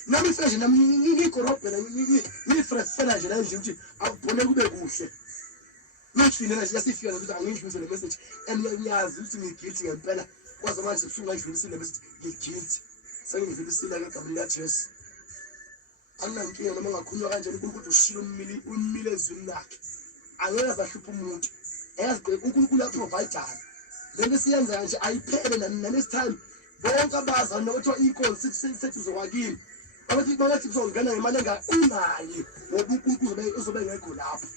nami mfeje nami ngikorobhela ngifrefela nje la nje ukuthi akubone kube kuhle ngifile nje yasifika ukuthi angidlulise le message engiyazi ukuthi ngiguilty ngempela kwaze manje ubusuku ngidlulisile message ngiguilty sengidlulisile ngegameni likaJesu anginankinga noma ngakhulunywa kanjani uNkulunkulu ushila ummile ezwini lakhe angeke azahlupha umuntu eyazi uNkulunkulu uyaprovider lento siyenza kanje ayiphele nanesitime bonke abazana nokuthi inkonzo sethu zokwakini bathi kuzongena ngemali engayi ngoba uNkulunkulu uzobe ngekho lapho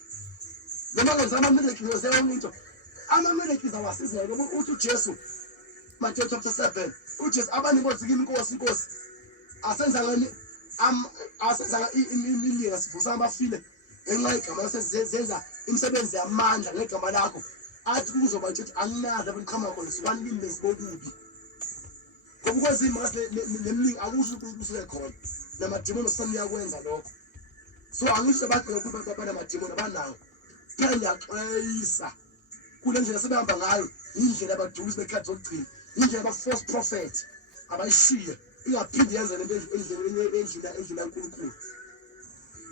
noma ngenza ama-miracles yonke ama-miracles awasiza ngoba uthi uJesu Matthew chapter 7 uJesu abaninkosi kimi inkosi asenzanga imilinga sivusa abafile enxa igama lasenza imisebenzi yamandla ngegama lakho athi kuzoba nje anginazi abenqhama khona sibani kimi lesikokubi ngoba kwezimo lemilingi akusho ukuthi khona namadimoni samuyakwenza lokho so angisho bagcina ukuthi banamadimoni abanawo phela ngiyaxwayisa kule ndlela sebehamba ngayo indlela abadukisi bekhathi zokugcina indlela aba-false prophet abayishiye ingaphindi yenze lento endlula uNkulunkulu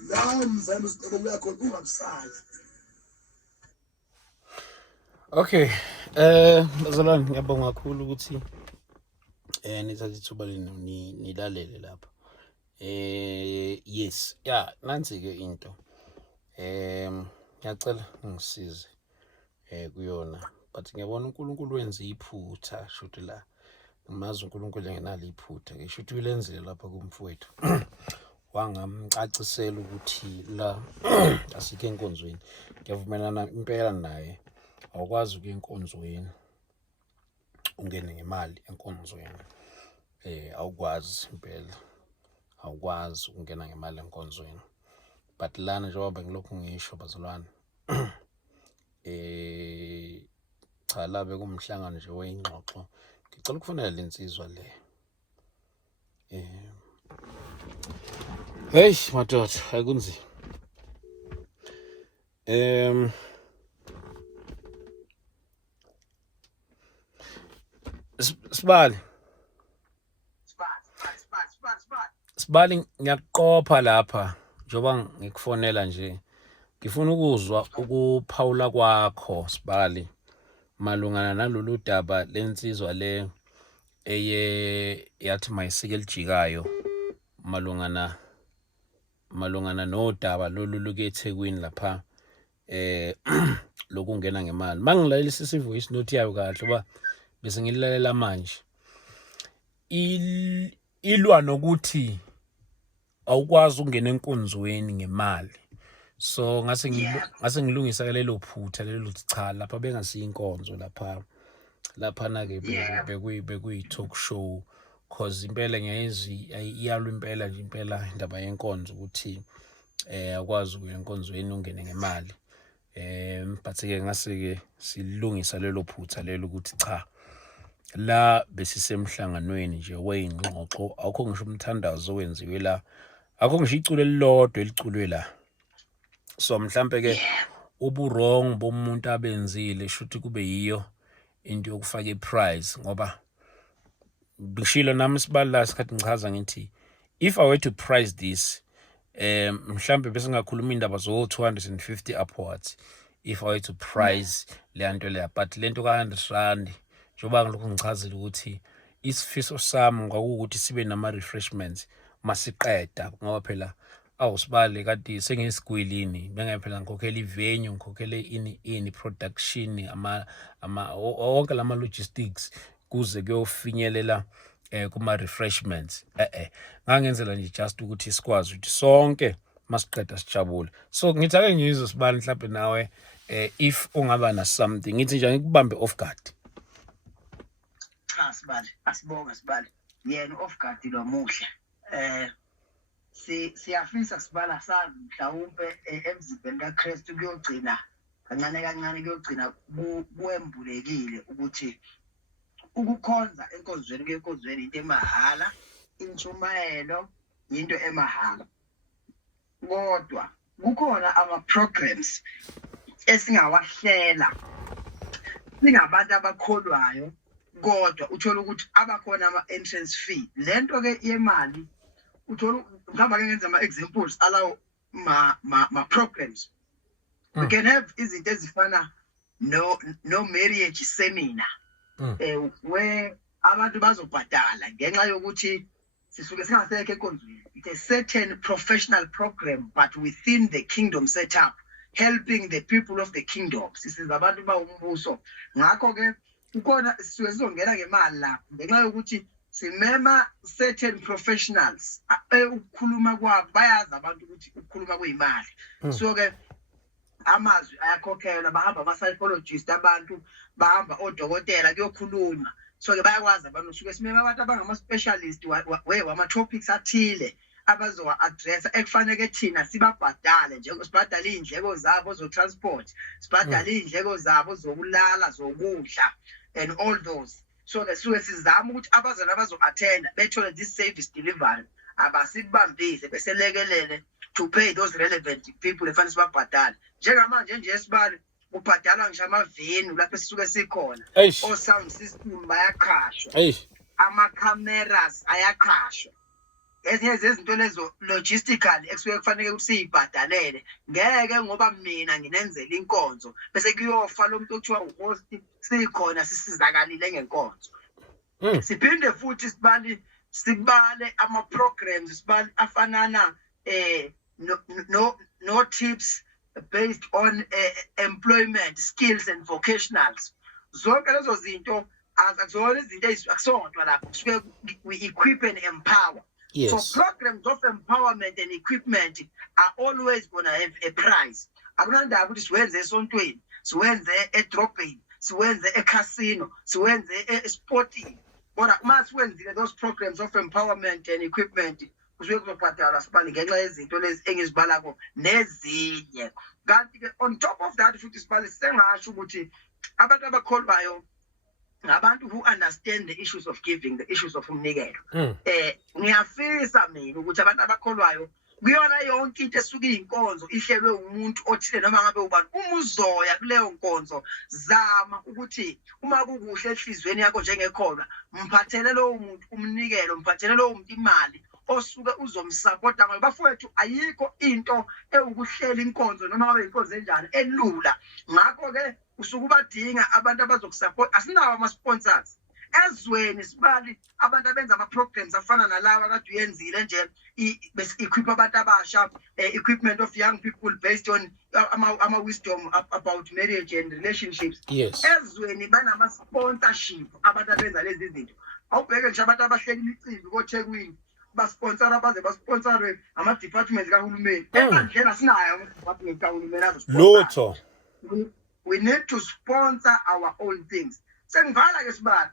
la mzame usiqobo yakhona ungabusayi. Okay, bazalwane ngiyabonga kakhulu ukuthi nithathe ithuba lenu nilalele lapha. Yes, yeah, nansi ke into. Ngiyacela ngisize kuyona, but ngiyabona uNkulunkulu wenza iphutha shothi la. Ngimazi uNkulunkulu engenalo iphutha ke shothi ulenzile lapha kumfowethu. Wangamcacisela ukuthi la asikho enkonzweni. Ngiyavumelana impela naye. Awukwazi ukuya enkonzweni ungene ngemali enkonzweni. Awukwazi impela. Awukwazi ukungena ngemali enkonzweni. But lana njengoba ngilokhu ngisho bazalwane cha la bekumhlangano nje weyingxoxo ngicela ukufonela lensizwa le hey madoda akunzi Sibali ngiyakuqopha lapha njoba ngikufonela nje ngifuna ukuzwa ukuphawula kwakho Sibali malungana nalolu daba lensizwa le yathi mayisike elijikayo malungana nodaba lolu luke eThekwini lapha lokungena ngemali mangilalisa isivoice note yayo kahle ba bese ngilalela manje ilwa nokuthi awukwazi ukungena enkonzweni ngemali. So ngase ngilungisa lelo phutha lelo lithi cha lapha bengasiyinkonzo lapha na ke bekuyi talk show cause impela ngiyezwi iyalwa impela nje impela indaba yenkonzo ukuthi akwazi ukuya enkonzweni ungene ngemali. But ke ngase ke silungisa lelo phutha lelo ukuthi cha la besisemhlanganweni nje weyingxoxo akho ngisho umthandazo owenziwe la akho ngisho icule elilodwa eliculwe la. So mhlambe ke uburong bomuntu abenzile shuthi kube yiyo into yokufaka iprize ngoba bishilo nami Sibali la sikhathi ngichaza ngithi if I were to price this mhlambe bese ngakhuluma indaba zo 250 upwards if I were to price le nto le but lento ka 100 rand njoba ngilokhu ngichazile ukuthi isifiso sami ngakuthi sibe nama refreshments masiqeda ngoba phela Sibali kade sengesigwilini bengaphela ngikhokhela ivenue ngikhokhele ini production wonke lama logistics kuze kuyofinyelela kuma refreshments ngangenzela nje just ukuthi sikwazi ukuthi sonke masiqeda sijabule. So ngithi ake ngizwe Sibali mhlawumbe nawe if ungaba na something ngithi nje ngikubambe off guard. Cha Sibali asibonga Sibali yena off guard lo muhle siyafisa Sibala sazi mhlawumbe emzimbeni kaKristu kuyogcina kancane kuyogcina kuembulekile ukuthi ukukhonza enkonzweni into emahala intshumayelo into emahala kodwa kukhona ama programs esingawahlela singabantu abakholwayo kodwa uthola ukuthi abakhona ama-entrance fee lento ke yemali uthola mhlawumbe ake ngenza ama-examples alawo ma-programs we can have izinto ezifana no marriage seminar where abantu bazobhadala ngenxa yokuthi sisuke singasekho enkonzweni. It's a certain professional program but within the kingdom setup helping the people of the kingdom sisiza abantu bawumbuso ngakho ke ukona sisuke sizongena ngemali lapho ngenxa yokuthi simema certain professionals ukukhuluma kwabo bayazi abantu ukuthi ukukhuluma kuyimali so ke amazwi ayakhokhelwa bahamba ama-psychologist abantu bahamba odokotela kuyokhuluma so ke bayakwazi abantu usuke simema abantu abangama-specialist wama-topics athile abazowa-addressa ekufanele thina sibabhadale sibhadale iy'ndleko zabo zo-transport sibhadale iy'ndleko zabo zokulala zokudla and all those so ke suke sizama ukuthi abazali abazo-attenda bethole this service delivery abasibambise beselekelele to pay those relevant people efanele sibabhadale njengamanje nje esibali ubhadala ngisho amaveni lapho esisuke sikhona o-sound system bayaqhashwa ama-cameras ayaqhashwa ezinye zezinto lezo logistical ekusuke kufanele ukuthi siyibhadalele ngeke ngoba mina nginenzela inkonzo bese kuyofa lo muntu okuthiwa uhost sikhona sisizakalile ngenkonzo siphinde futhi sibale ama-programs sibale afanana no tips based on employment skills and vocationals zonke lezo zinto azona izinto akusonto lapho kusuke we equip and empower. Yes. So programs of empowerment and equipment are always going to have a price. Akunandaba ukuthi siwenze esontweni, siwenze edrobheni, siwenze ecasino, siwenze esporting. Kodwa uma siwenzile those programs of empowerment and equipment kusuke kuzobhadalwa sibali ngenxa yezinto lezi engizibalako nezinye. Kanti ke on top of that futhi sibali sengasho ukuthi abantu abakholwayo ngabantu who understand the issues of giving, the issues of umnikelo. Ngiyafisa mina ukuthi abantu abakholwayo kuyona yonke into esuka iy'nkonzo ihlelwe umuntu othile noma ngabe ubani umuzoya kuleyo nkonzo zama ukuthi uma kukuhle enhlizweni yakho njengekholwa mphathele lowo muntu umnikelo mphathele lowo muntu imali osuke uzomsupporta ngayo bafowethu ayikho into ewukuhlela inkonzo noma ngabe inkonzo enjani elula ngakho ke usuke ubadinga abantu abazokusupport asinawo ama-sponsors ezweni sibali abantu abenza ama-programs afana nalawa kade uyenzile nje equip abantu abasha equipment of young people based on ama-wisdom about marriage and relationships. Yes. Ezweni banama-sponsorship abantu abenza lezi zinto awubheke nje abantu abahleka imicimbi koThekwini basponsora baze basponsorwe ama-departments kahulumeni emandleni asinayo ama-department kahulumeni lutho. We need to sponsor our own things. Sengivala ke sibali.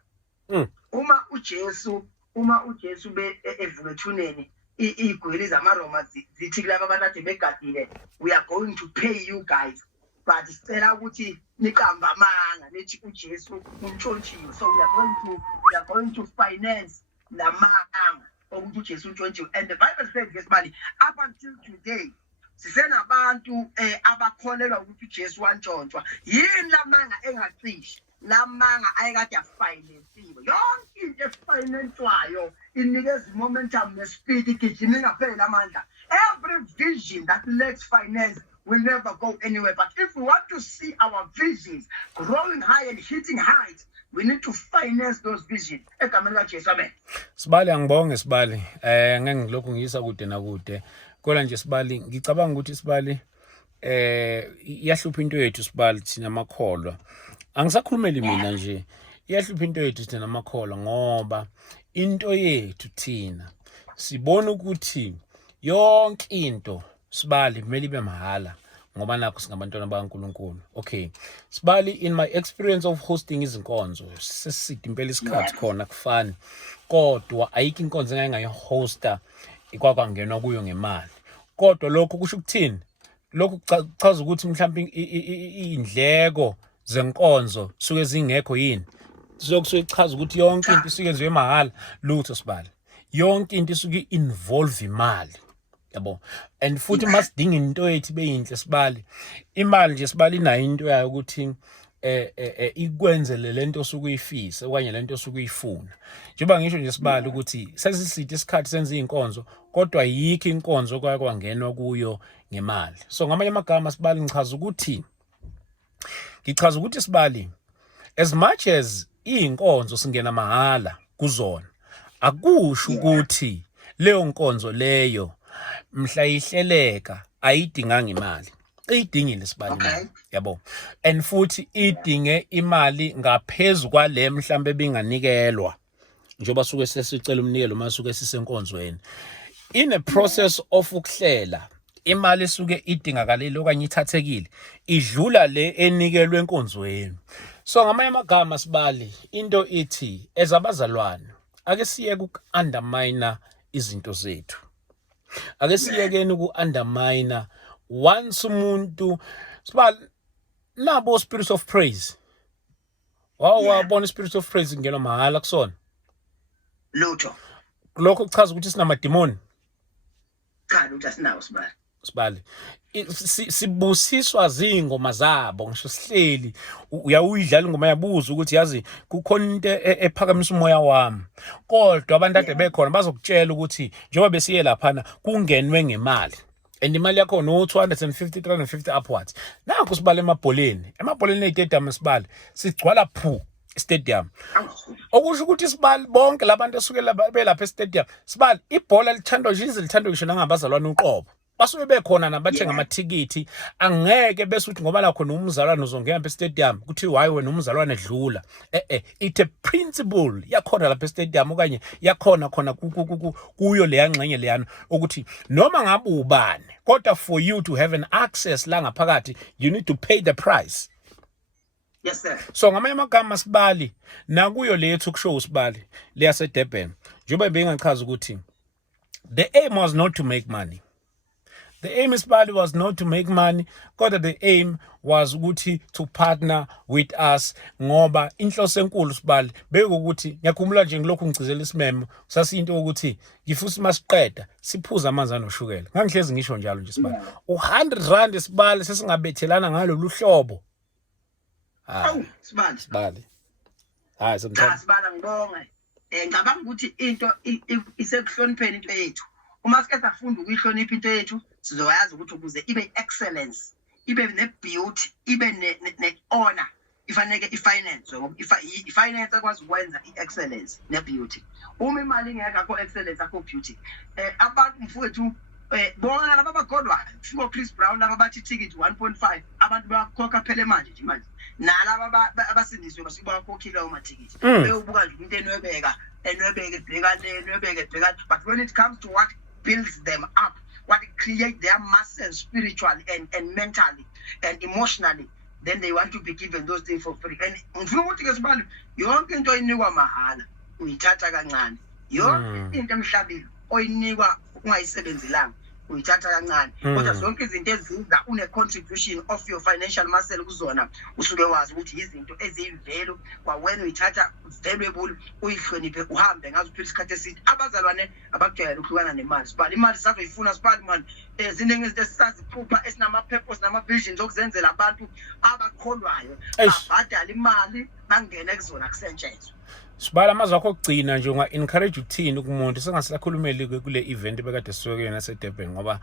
Uma uJesu evule ethuneni igwili zamaRoma zithi kulabo abantu ade begadile we are going to pay you guys but sicela ukuthi niqamba amanga nethi uJesu untshontshiwe so we are going to finance lamanga ukuthi uJesu untshontshiwe and the Bible says ngesibali up until today sisenabantu abakholelwa ukuthi uJesu wantshontshwa yini lamanga engacishi lamanga ayekade afinansiwe yonke into efinansiwayo inikeza momentum nespeed igijima ingapheli amandla every vision that lacks finance will never go anywhere but if we want to see our visions growing high and hitting heights we need to finance those visions egameni kaJesu amen. Sibali angibonge sibali ngeke ngilokhu ngiyisa kude nakude kodwa nje sibali ngicabanga ukuthi sibali iyahlupha into yethu sibali thina amakholwa angisakhulumeli mina nje iyahlupha into yethu thina amakholwa ngoba into yethu thina sibona ukuthi yonke into sibali kumele ibe mahala ngoba nakho singabantwana bakaNkulunkulu. Okay sibali in my experience of hosting izinkonzo seside impela isikhathi khona kufani kodwa ayikho inkonzo engayihosta ikwakangenwa kuyo ngemali kodwa lokho kusho ukuthini lokho kuchaza ukuthi mhlawumbe indleko zenkonzo suke zingekho yini sokusuke ichaza ukuthi yonke into isuke yenziwe mahala lutho sibali yonke into isuke involve imali yabo, and futhi masidinga into ethi beyinhle Sibali, imali nje Sibali inayo into yayo ukuthi ikwenzele lento osukuyifisa okanye lento osukuyifuna. Njengoba ngisho nje Sibali ukuthi sesisithi isikhathi senza inkonzo kodwa yikho inkonzo kwangenwa kuyo ngemali. So ngamanye amagama Sibali ngichaza ukuthi Sibali, as much as inkonzo singena mahala kuzona, akusho ukuthi leyo nkonzo leyo mhla ihleleka ayidinganga imali. Idingile Sibali, yabo, and futhi idinge imali ngaphezulu kwale mhlambe binganikelwa njoba suke sesicela umnikelo masuke sisenkonzweni. In a process of ukuhlela imali suke idingakalile okanye ithathekile idlula le enikelwe enkonzweni. So ngamanye amagama Sibali, into ithi ezabazalwane ake siyeke uku-undermine izinto zethu, ake siyekeni uku-undermine once umuntu Sibali nabo spirit of praise. Wabona spirit of praise ngelo mahala kusona lutho lokho kuchaza ukuthi sinamademoni. cha lutho asinawo Sibali sibusiswa zingoma zabo ngisho sihleli uyawuyidlala ingoma yabuza ukuthi yazi kukhona into ephakamisa umoya wami, kodwa abantu ade bekhona bazokutshela ukuthi njengoba besiye laphana kungenwe ngemali and imali yakho no 250 350 upwards. Nanku Sibali emabholeni estadium Sibali sigcwala phu stadium, okusho ukuthi Sibali bonke labantu esukela belapha estadium Sibali ibhola lithandwa ngisho nangabazalwane uqobo basuke bekhona nabathenga amathikithi. Angeke bese uthi ngoba la khona umzalwane uzongena lapha stadium kuthi why wena umzalwane edlula. It's a principle yakhona lapha stadium okanye yakhona khona kuyo leya ngxenye leyana ukuthi noma ngabe ubani kodwa for you to have an access la ngaphakathi you need to pay the price. Yes sir. So ngamanye amagama Sibali nakuyo lethu kushow Sibali leyase Durban njengoba bengachaza ukuthi the aim was not to make money. The aim Sibali was not to make money, kodwa the aim was ukuthi to partner with us ngoba inhloso enkulu Sibali bekuthi ngiyakhumbula nje ngilokhu ngicizela isimemo sasiyinto ukuthi ngifuthi masiqeda siphuza amanzi anoshukela. Ngangihlezi ngisho njalo nje Sibali u100 Sibali sesingabethelana ngalolu hlobo. Sibali hayi sometimes Sibali ngibonge ngicabanga ukuthi into isekuhlonipheni into yethu. Uma sike safunda ukuyihlonipha into yethu sizoyazi ukuthi ukuze ibe excellence ibe ne-beauty ibe ne-honor ifanele i-finance ngoba i-finance akwazi ukwenza i-excellence ne-beauty. Uma imali ingekho akho excellence akho beauty. Abantu mfowethu bona laba bagodwa ngo Chris Brown laba bathi ticket 1.5 abantu bayakhokha phela manje nje manje nalaba abasindiswe basibakhokhile umathikithi beyobuka nje into enwebeka ebhekane. But when it comes to what builds them up, what creates their muscles spiritually and mentally and emotionally, then they want to be given those things for free. And ngifuna ukuthi ke Sibali yonke into oyinikwa mahala uyithatha kancane. Yonke into emhlabeni oyinikwa ungayisebenzelanga uyithatha kancane. Kodwa zonke izinto eziza une contribution of your financial muscle kuzona usuke wazi ukuthi izinto eziyivelo kwawena uyithatha valuable uyihloniphe uhambe ngazo phela isikhathi eside. Abazalwane abakujwayela ukuhlukana nemali Sibali imali sazoyifuna Sibali man ziningi izinto esisaziphupha esinama purpose nama visions okuzenzela abantu abakholwayo abadala imali bangene kuzona kusetshenzwe. Sibali amazwi akho okugcina nje unga-encourage ukuthini kumuntu sengasilakhulumeli kule event bekade sisuke kuyona yaseDurban ngoba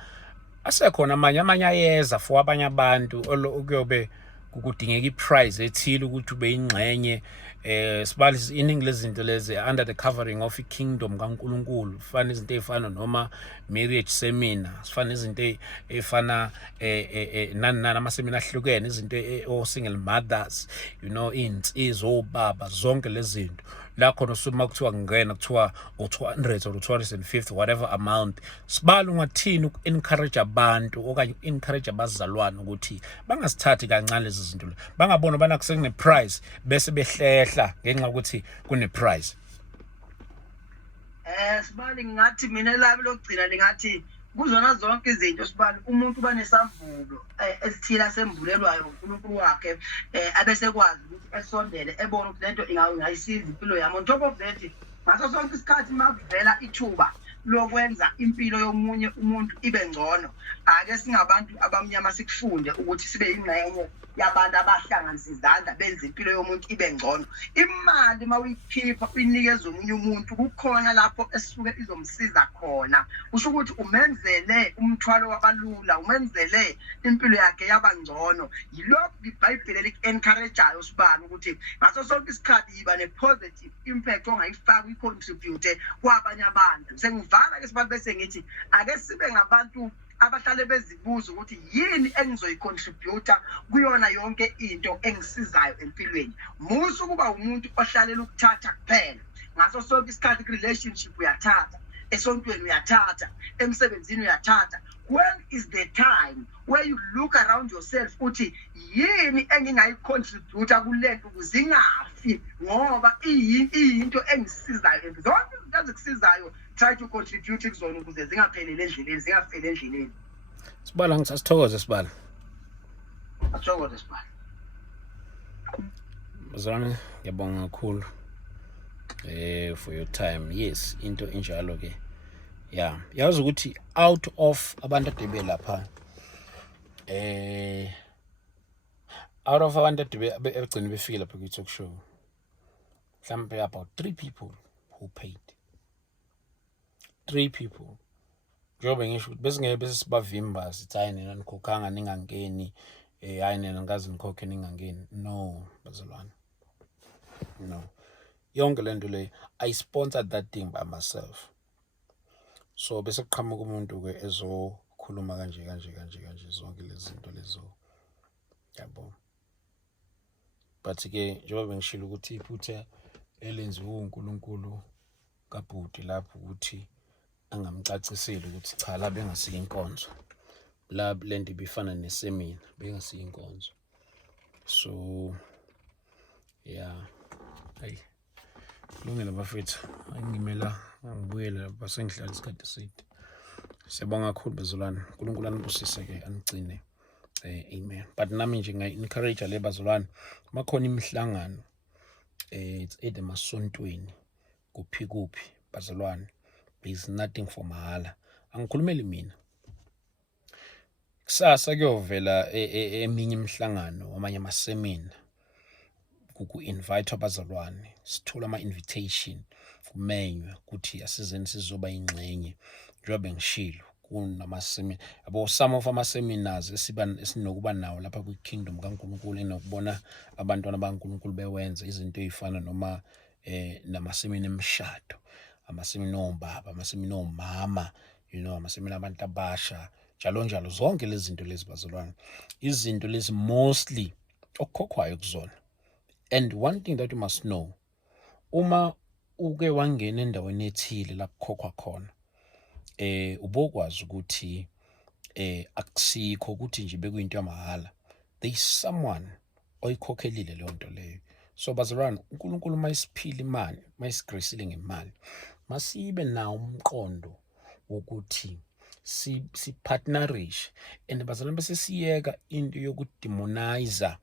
asekhona amanye ayeza for abanye abantu okuyobe kudingeka iprize ethile ukuthi ube ingxenye. Sibali iningi lezinto lezi under the covering of ikingdom kaNkulunkulu fana izinto ezifana noma marriage seminar sifana izinto efana nani amasemina ahlukene izinto o single mothers insizwa obaba zonke lezi zinto la khona usuma kuthiwa ngena kuthiwa u200 or 250 whatever amount. Sibali ungathini uku-encourage abantu okanye uku-encourage abazalwane ukuthi bangasithathi kancane lezi zinto bangabona bana kusengine price bese behlehla ngenxa ukuthi kune price. Sibali ngathi mina labi lokugcina lingathi kuzona zonke izinto Sibali umuntu banesamvulo esithila sembulelwayo uNkulunkulu wakhe abese kwazi ukuthi esondele ebona ukuthi lento ingayisiza impilo yami. On top of that ngaso sonke isikhathi makuvela ithuba lokwenza impilo yomunye umuntu ibe ngcono. Ake singabantu abamnyama sikufunde ukuthi sibe ingxenye yabantu abahlanganisa izandla benza impilo yomuntu ibe ngcono. Imali mawuyikhipha uyinikeza omunye umuntu kukhona lapho esuke izomsiza khona. Usho ukuthi umenzele umthwalo wabalula, umenzele impilo yakhe yaba ngcono. Yilokho iBhayibheli lik-encourageayo sibani ukuthi ngaso sonke isikhathi yiba ne-positive impact ongayifaka uyicontribute kwabanye abantu. Sengivala ke sibantu bese ngithi ake sibe ngabantu abahlale bezibuza ukuthi yini engizoyicontribute kuyona yonke into engisizayo empilweni. Musu ukuba umuntu ohlalela ukuthatha kuphela. Ngaso sonke isikhathi relationship uyathatha, esontweni uyathatha, emsebenzini uyathatha. When is the time where you look around yourself uthi yini engingayicontribute kulento ukuze ingafi ngoba iyinto engisizayo. Zonke izinto ezikusizayo try to contribute kuzona ukuze zingaphelele endleleni, zingafeli endleleni. Sibala ngisasithokoze Sibala. Athokoze Sibala. Bazalwane ngiyabonga kakhulu for your time. Yes, into enjalo ke. Yeah, yazi ukuthi out of abantu adebe lapha out of abantu adebe egcina befika lapha ku talk show. Mhlambe about 3 people who paid. 3 people. Njobe ngisho ukuthi besingeke bese sibavimba sithi hayi nina nikhokhanga ningangeni hayi nina ngazi nikhokhe ningangeni. No, bazalwane. No. Yonke lento le I sponsored that thing by myself. So bese kuqhamuka umuntu ke ezokhuluma kanje zonke lezi zinto lezo. Yabo. But ke njengoba ngishilo ukuthi iphutha elenziwe uNkulunkulu kaBhuti lapho ukuthi angamcaciseli ukuthi cha la bengasiya inkonzo. La lento ibifana nesemina bengasiya inkonzo. So yeah. Hey. Lungile bafethu. Angimela ngibuyele basengihlala isikhathi eside. Siyabonga kakhulu bezolwane. uNkulunkulu anibusise ke anigcine. Amen. But nami nje encourage le bazolwane makhona imihlangano it's edemasontweni kuphi bazolwane. There is nothing for mahala. Angikhulumeli mina. Kusasa kuyovela eminye imihlangano amanye amasemina kuku-invite abazalwane. Sithola ama-invitation kumenywe ukuthi asizeni sizoba ingxenye. Njengoba ngishilo kunamasemina abo some of ama-seminars esinokuba nawo lapha kwi-kingdom kaNkulunkulu enokubona abantwana baNkulunkulu bewenza izinto ezifana noma namasemina emshado, amasemina obaba, amasemina omama, amasemina abantu abasha, njalo zonke lezi zinto lezi bazalwane. Izinto lezi mostly okukhokhwayo kuzona. And one thing that you must know, uma uke wangena endaweni ethile la kukhokhwa khona, ubokwazi ukuthi akusikho ukuthi nje bekuyinto yamahala. There is someone oyikhokhelile leyo nto leyo. So bazalwane, uNkulunkulu mayisiphila imali, mayisigrisile ngemali, masibe nawo umqondo wokuthi si-partnerish. And bazalwane bese siyeka into yokudemonize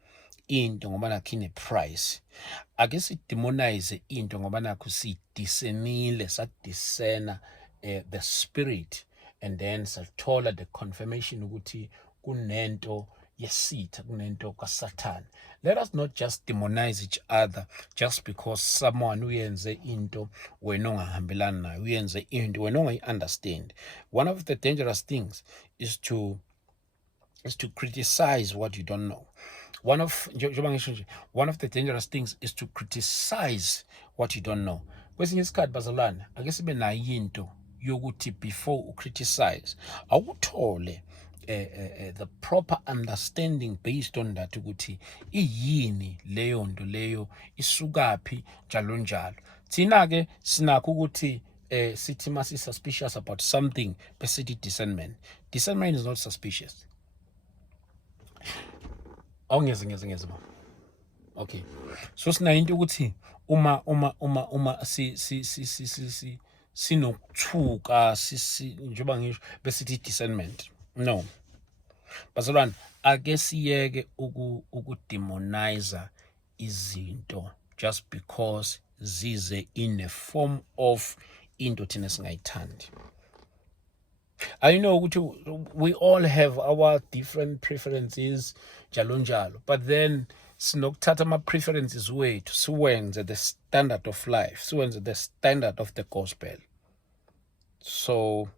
into ngoba nakho ine-price. Ake si-demonize into ngoba nakho sidisenile, sadisena the spirit, and then sathola the confirmation ukuthi kunento yesitha, kunento kaSathane. Let us not just demonize each other just because someone uyenze into wena ongahambelani nayo, uyenze into wena ongayi-understand. One of the dangerous things is to criticize what you don't know. One of the dangerous things is to criticize what you don't know. Kwesinye isikhathi bazalwane ake sibe nayo into yokuthi before you criticize awuthole the proper understanding based on that ukuthi iyini leyo nto leyo isukaphi njalo. Thina ke sinakho ukuthi sithi masi suspicious about something besithi discernment. Discernment is not suspicious. Ngeze ba. Okay. So sina into ukuthi uma sinokuthuka njengoba ngisho besithi discernment. No. Bazalwane ake siyeke ukudemonize izinto just because zize in a form of into thina singayithandi. I know we all have our different preferences, njalo njalo, but then sinokuthatha ama-preferences wethu siwenze the standard of life, siwenze the standard of the gospel. So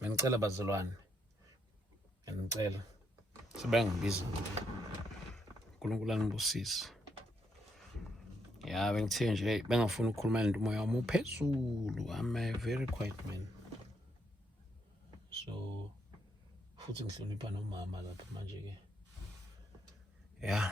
bengicela bazalwane, bengicela sebengibiza uNkulunkulu anibusise. Ya bengithe nje bengafuna ukukhuluma nento umoya wami uphezulu. I'm a very quiet man. So futhi ngihlonipha nomama lapha manje ke. Yeah.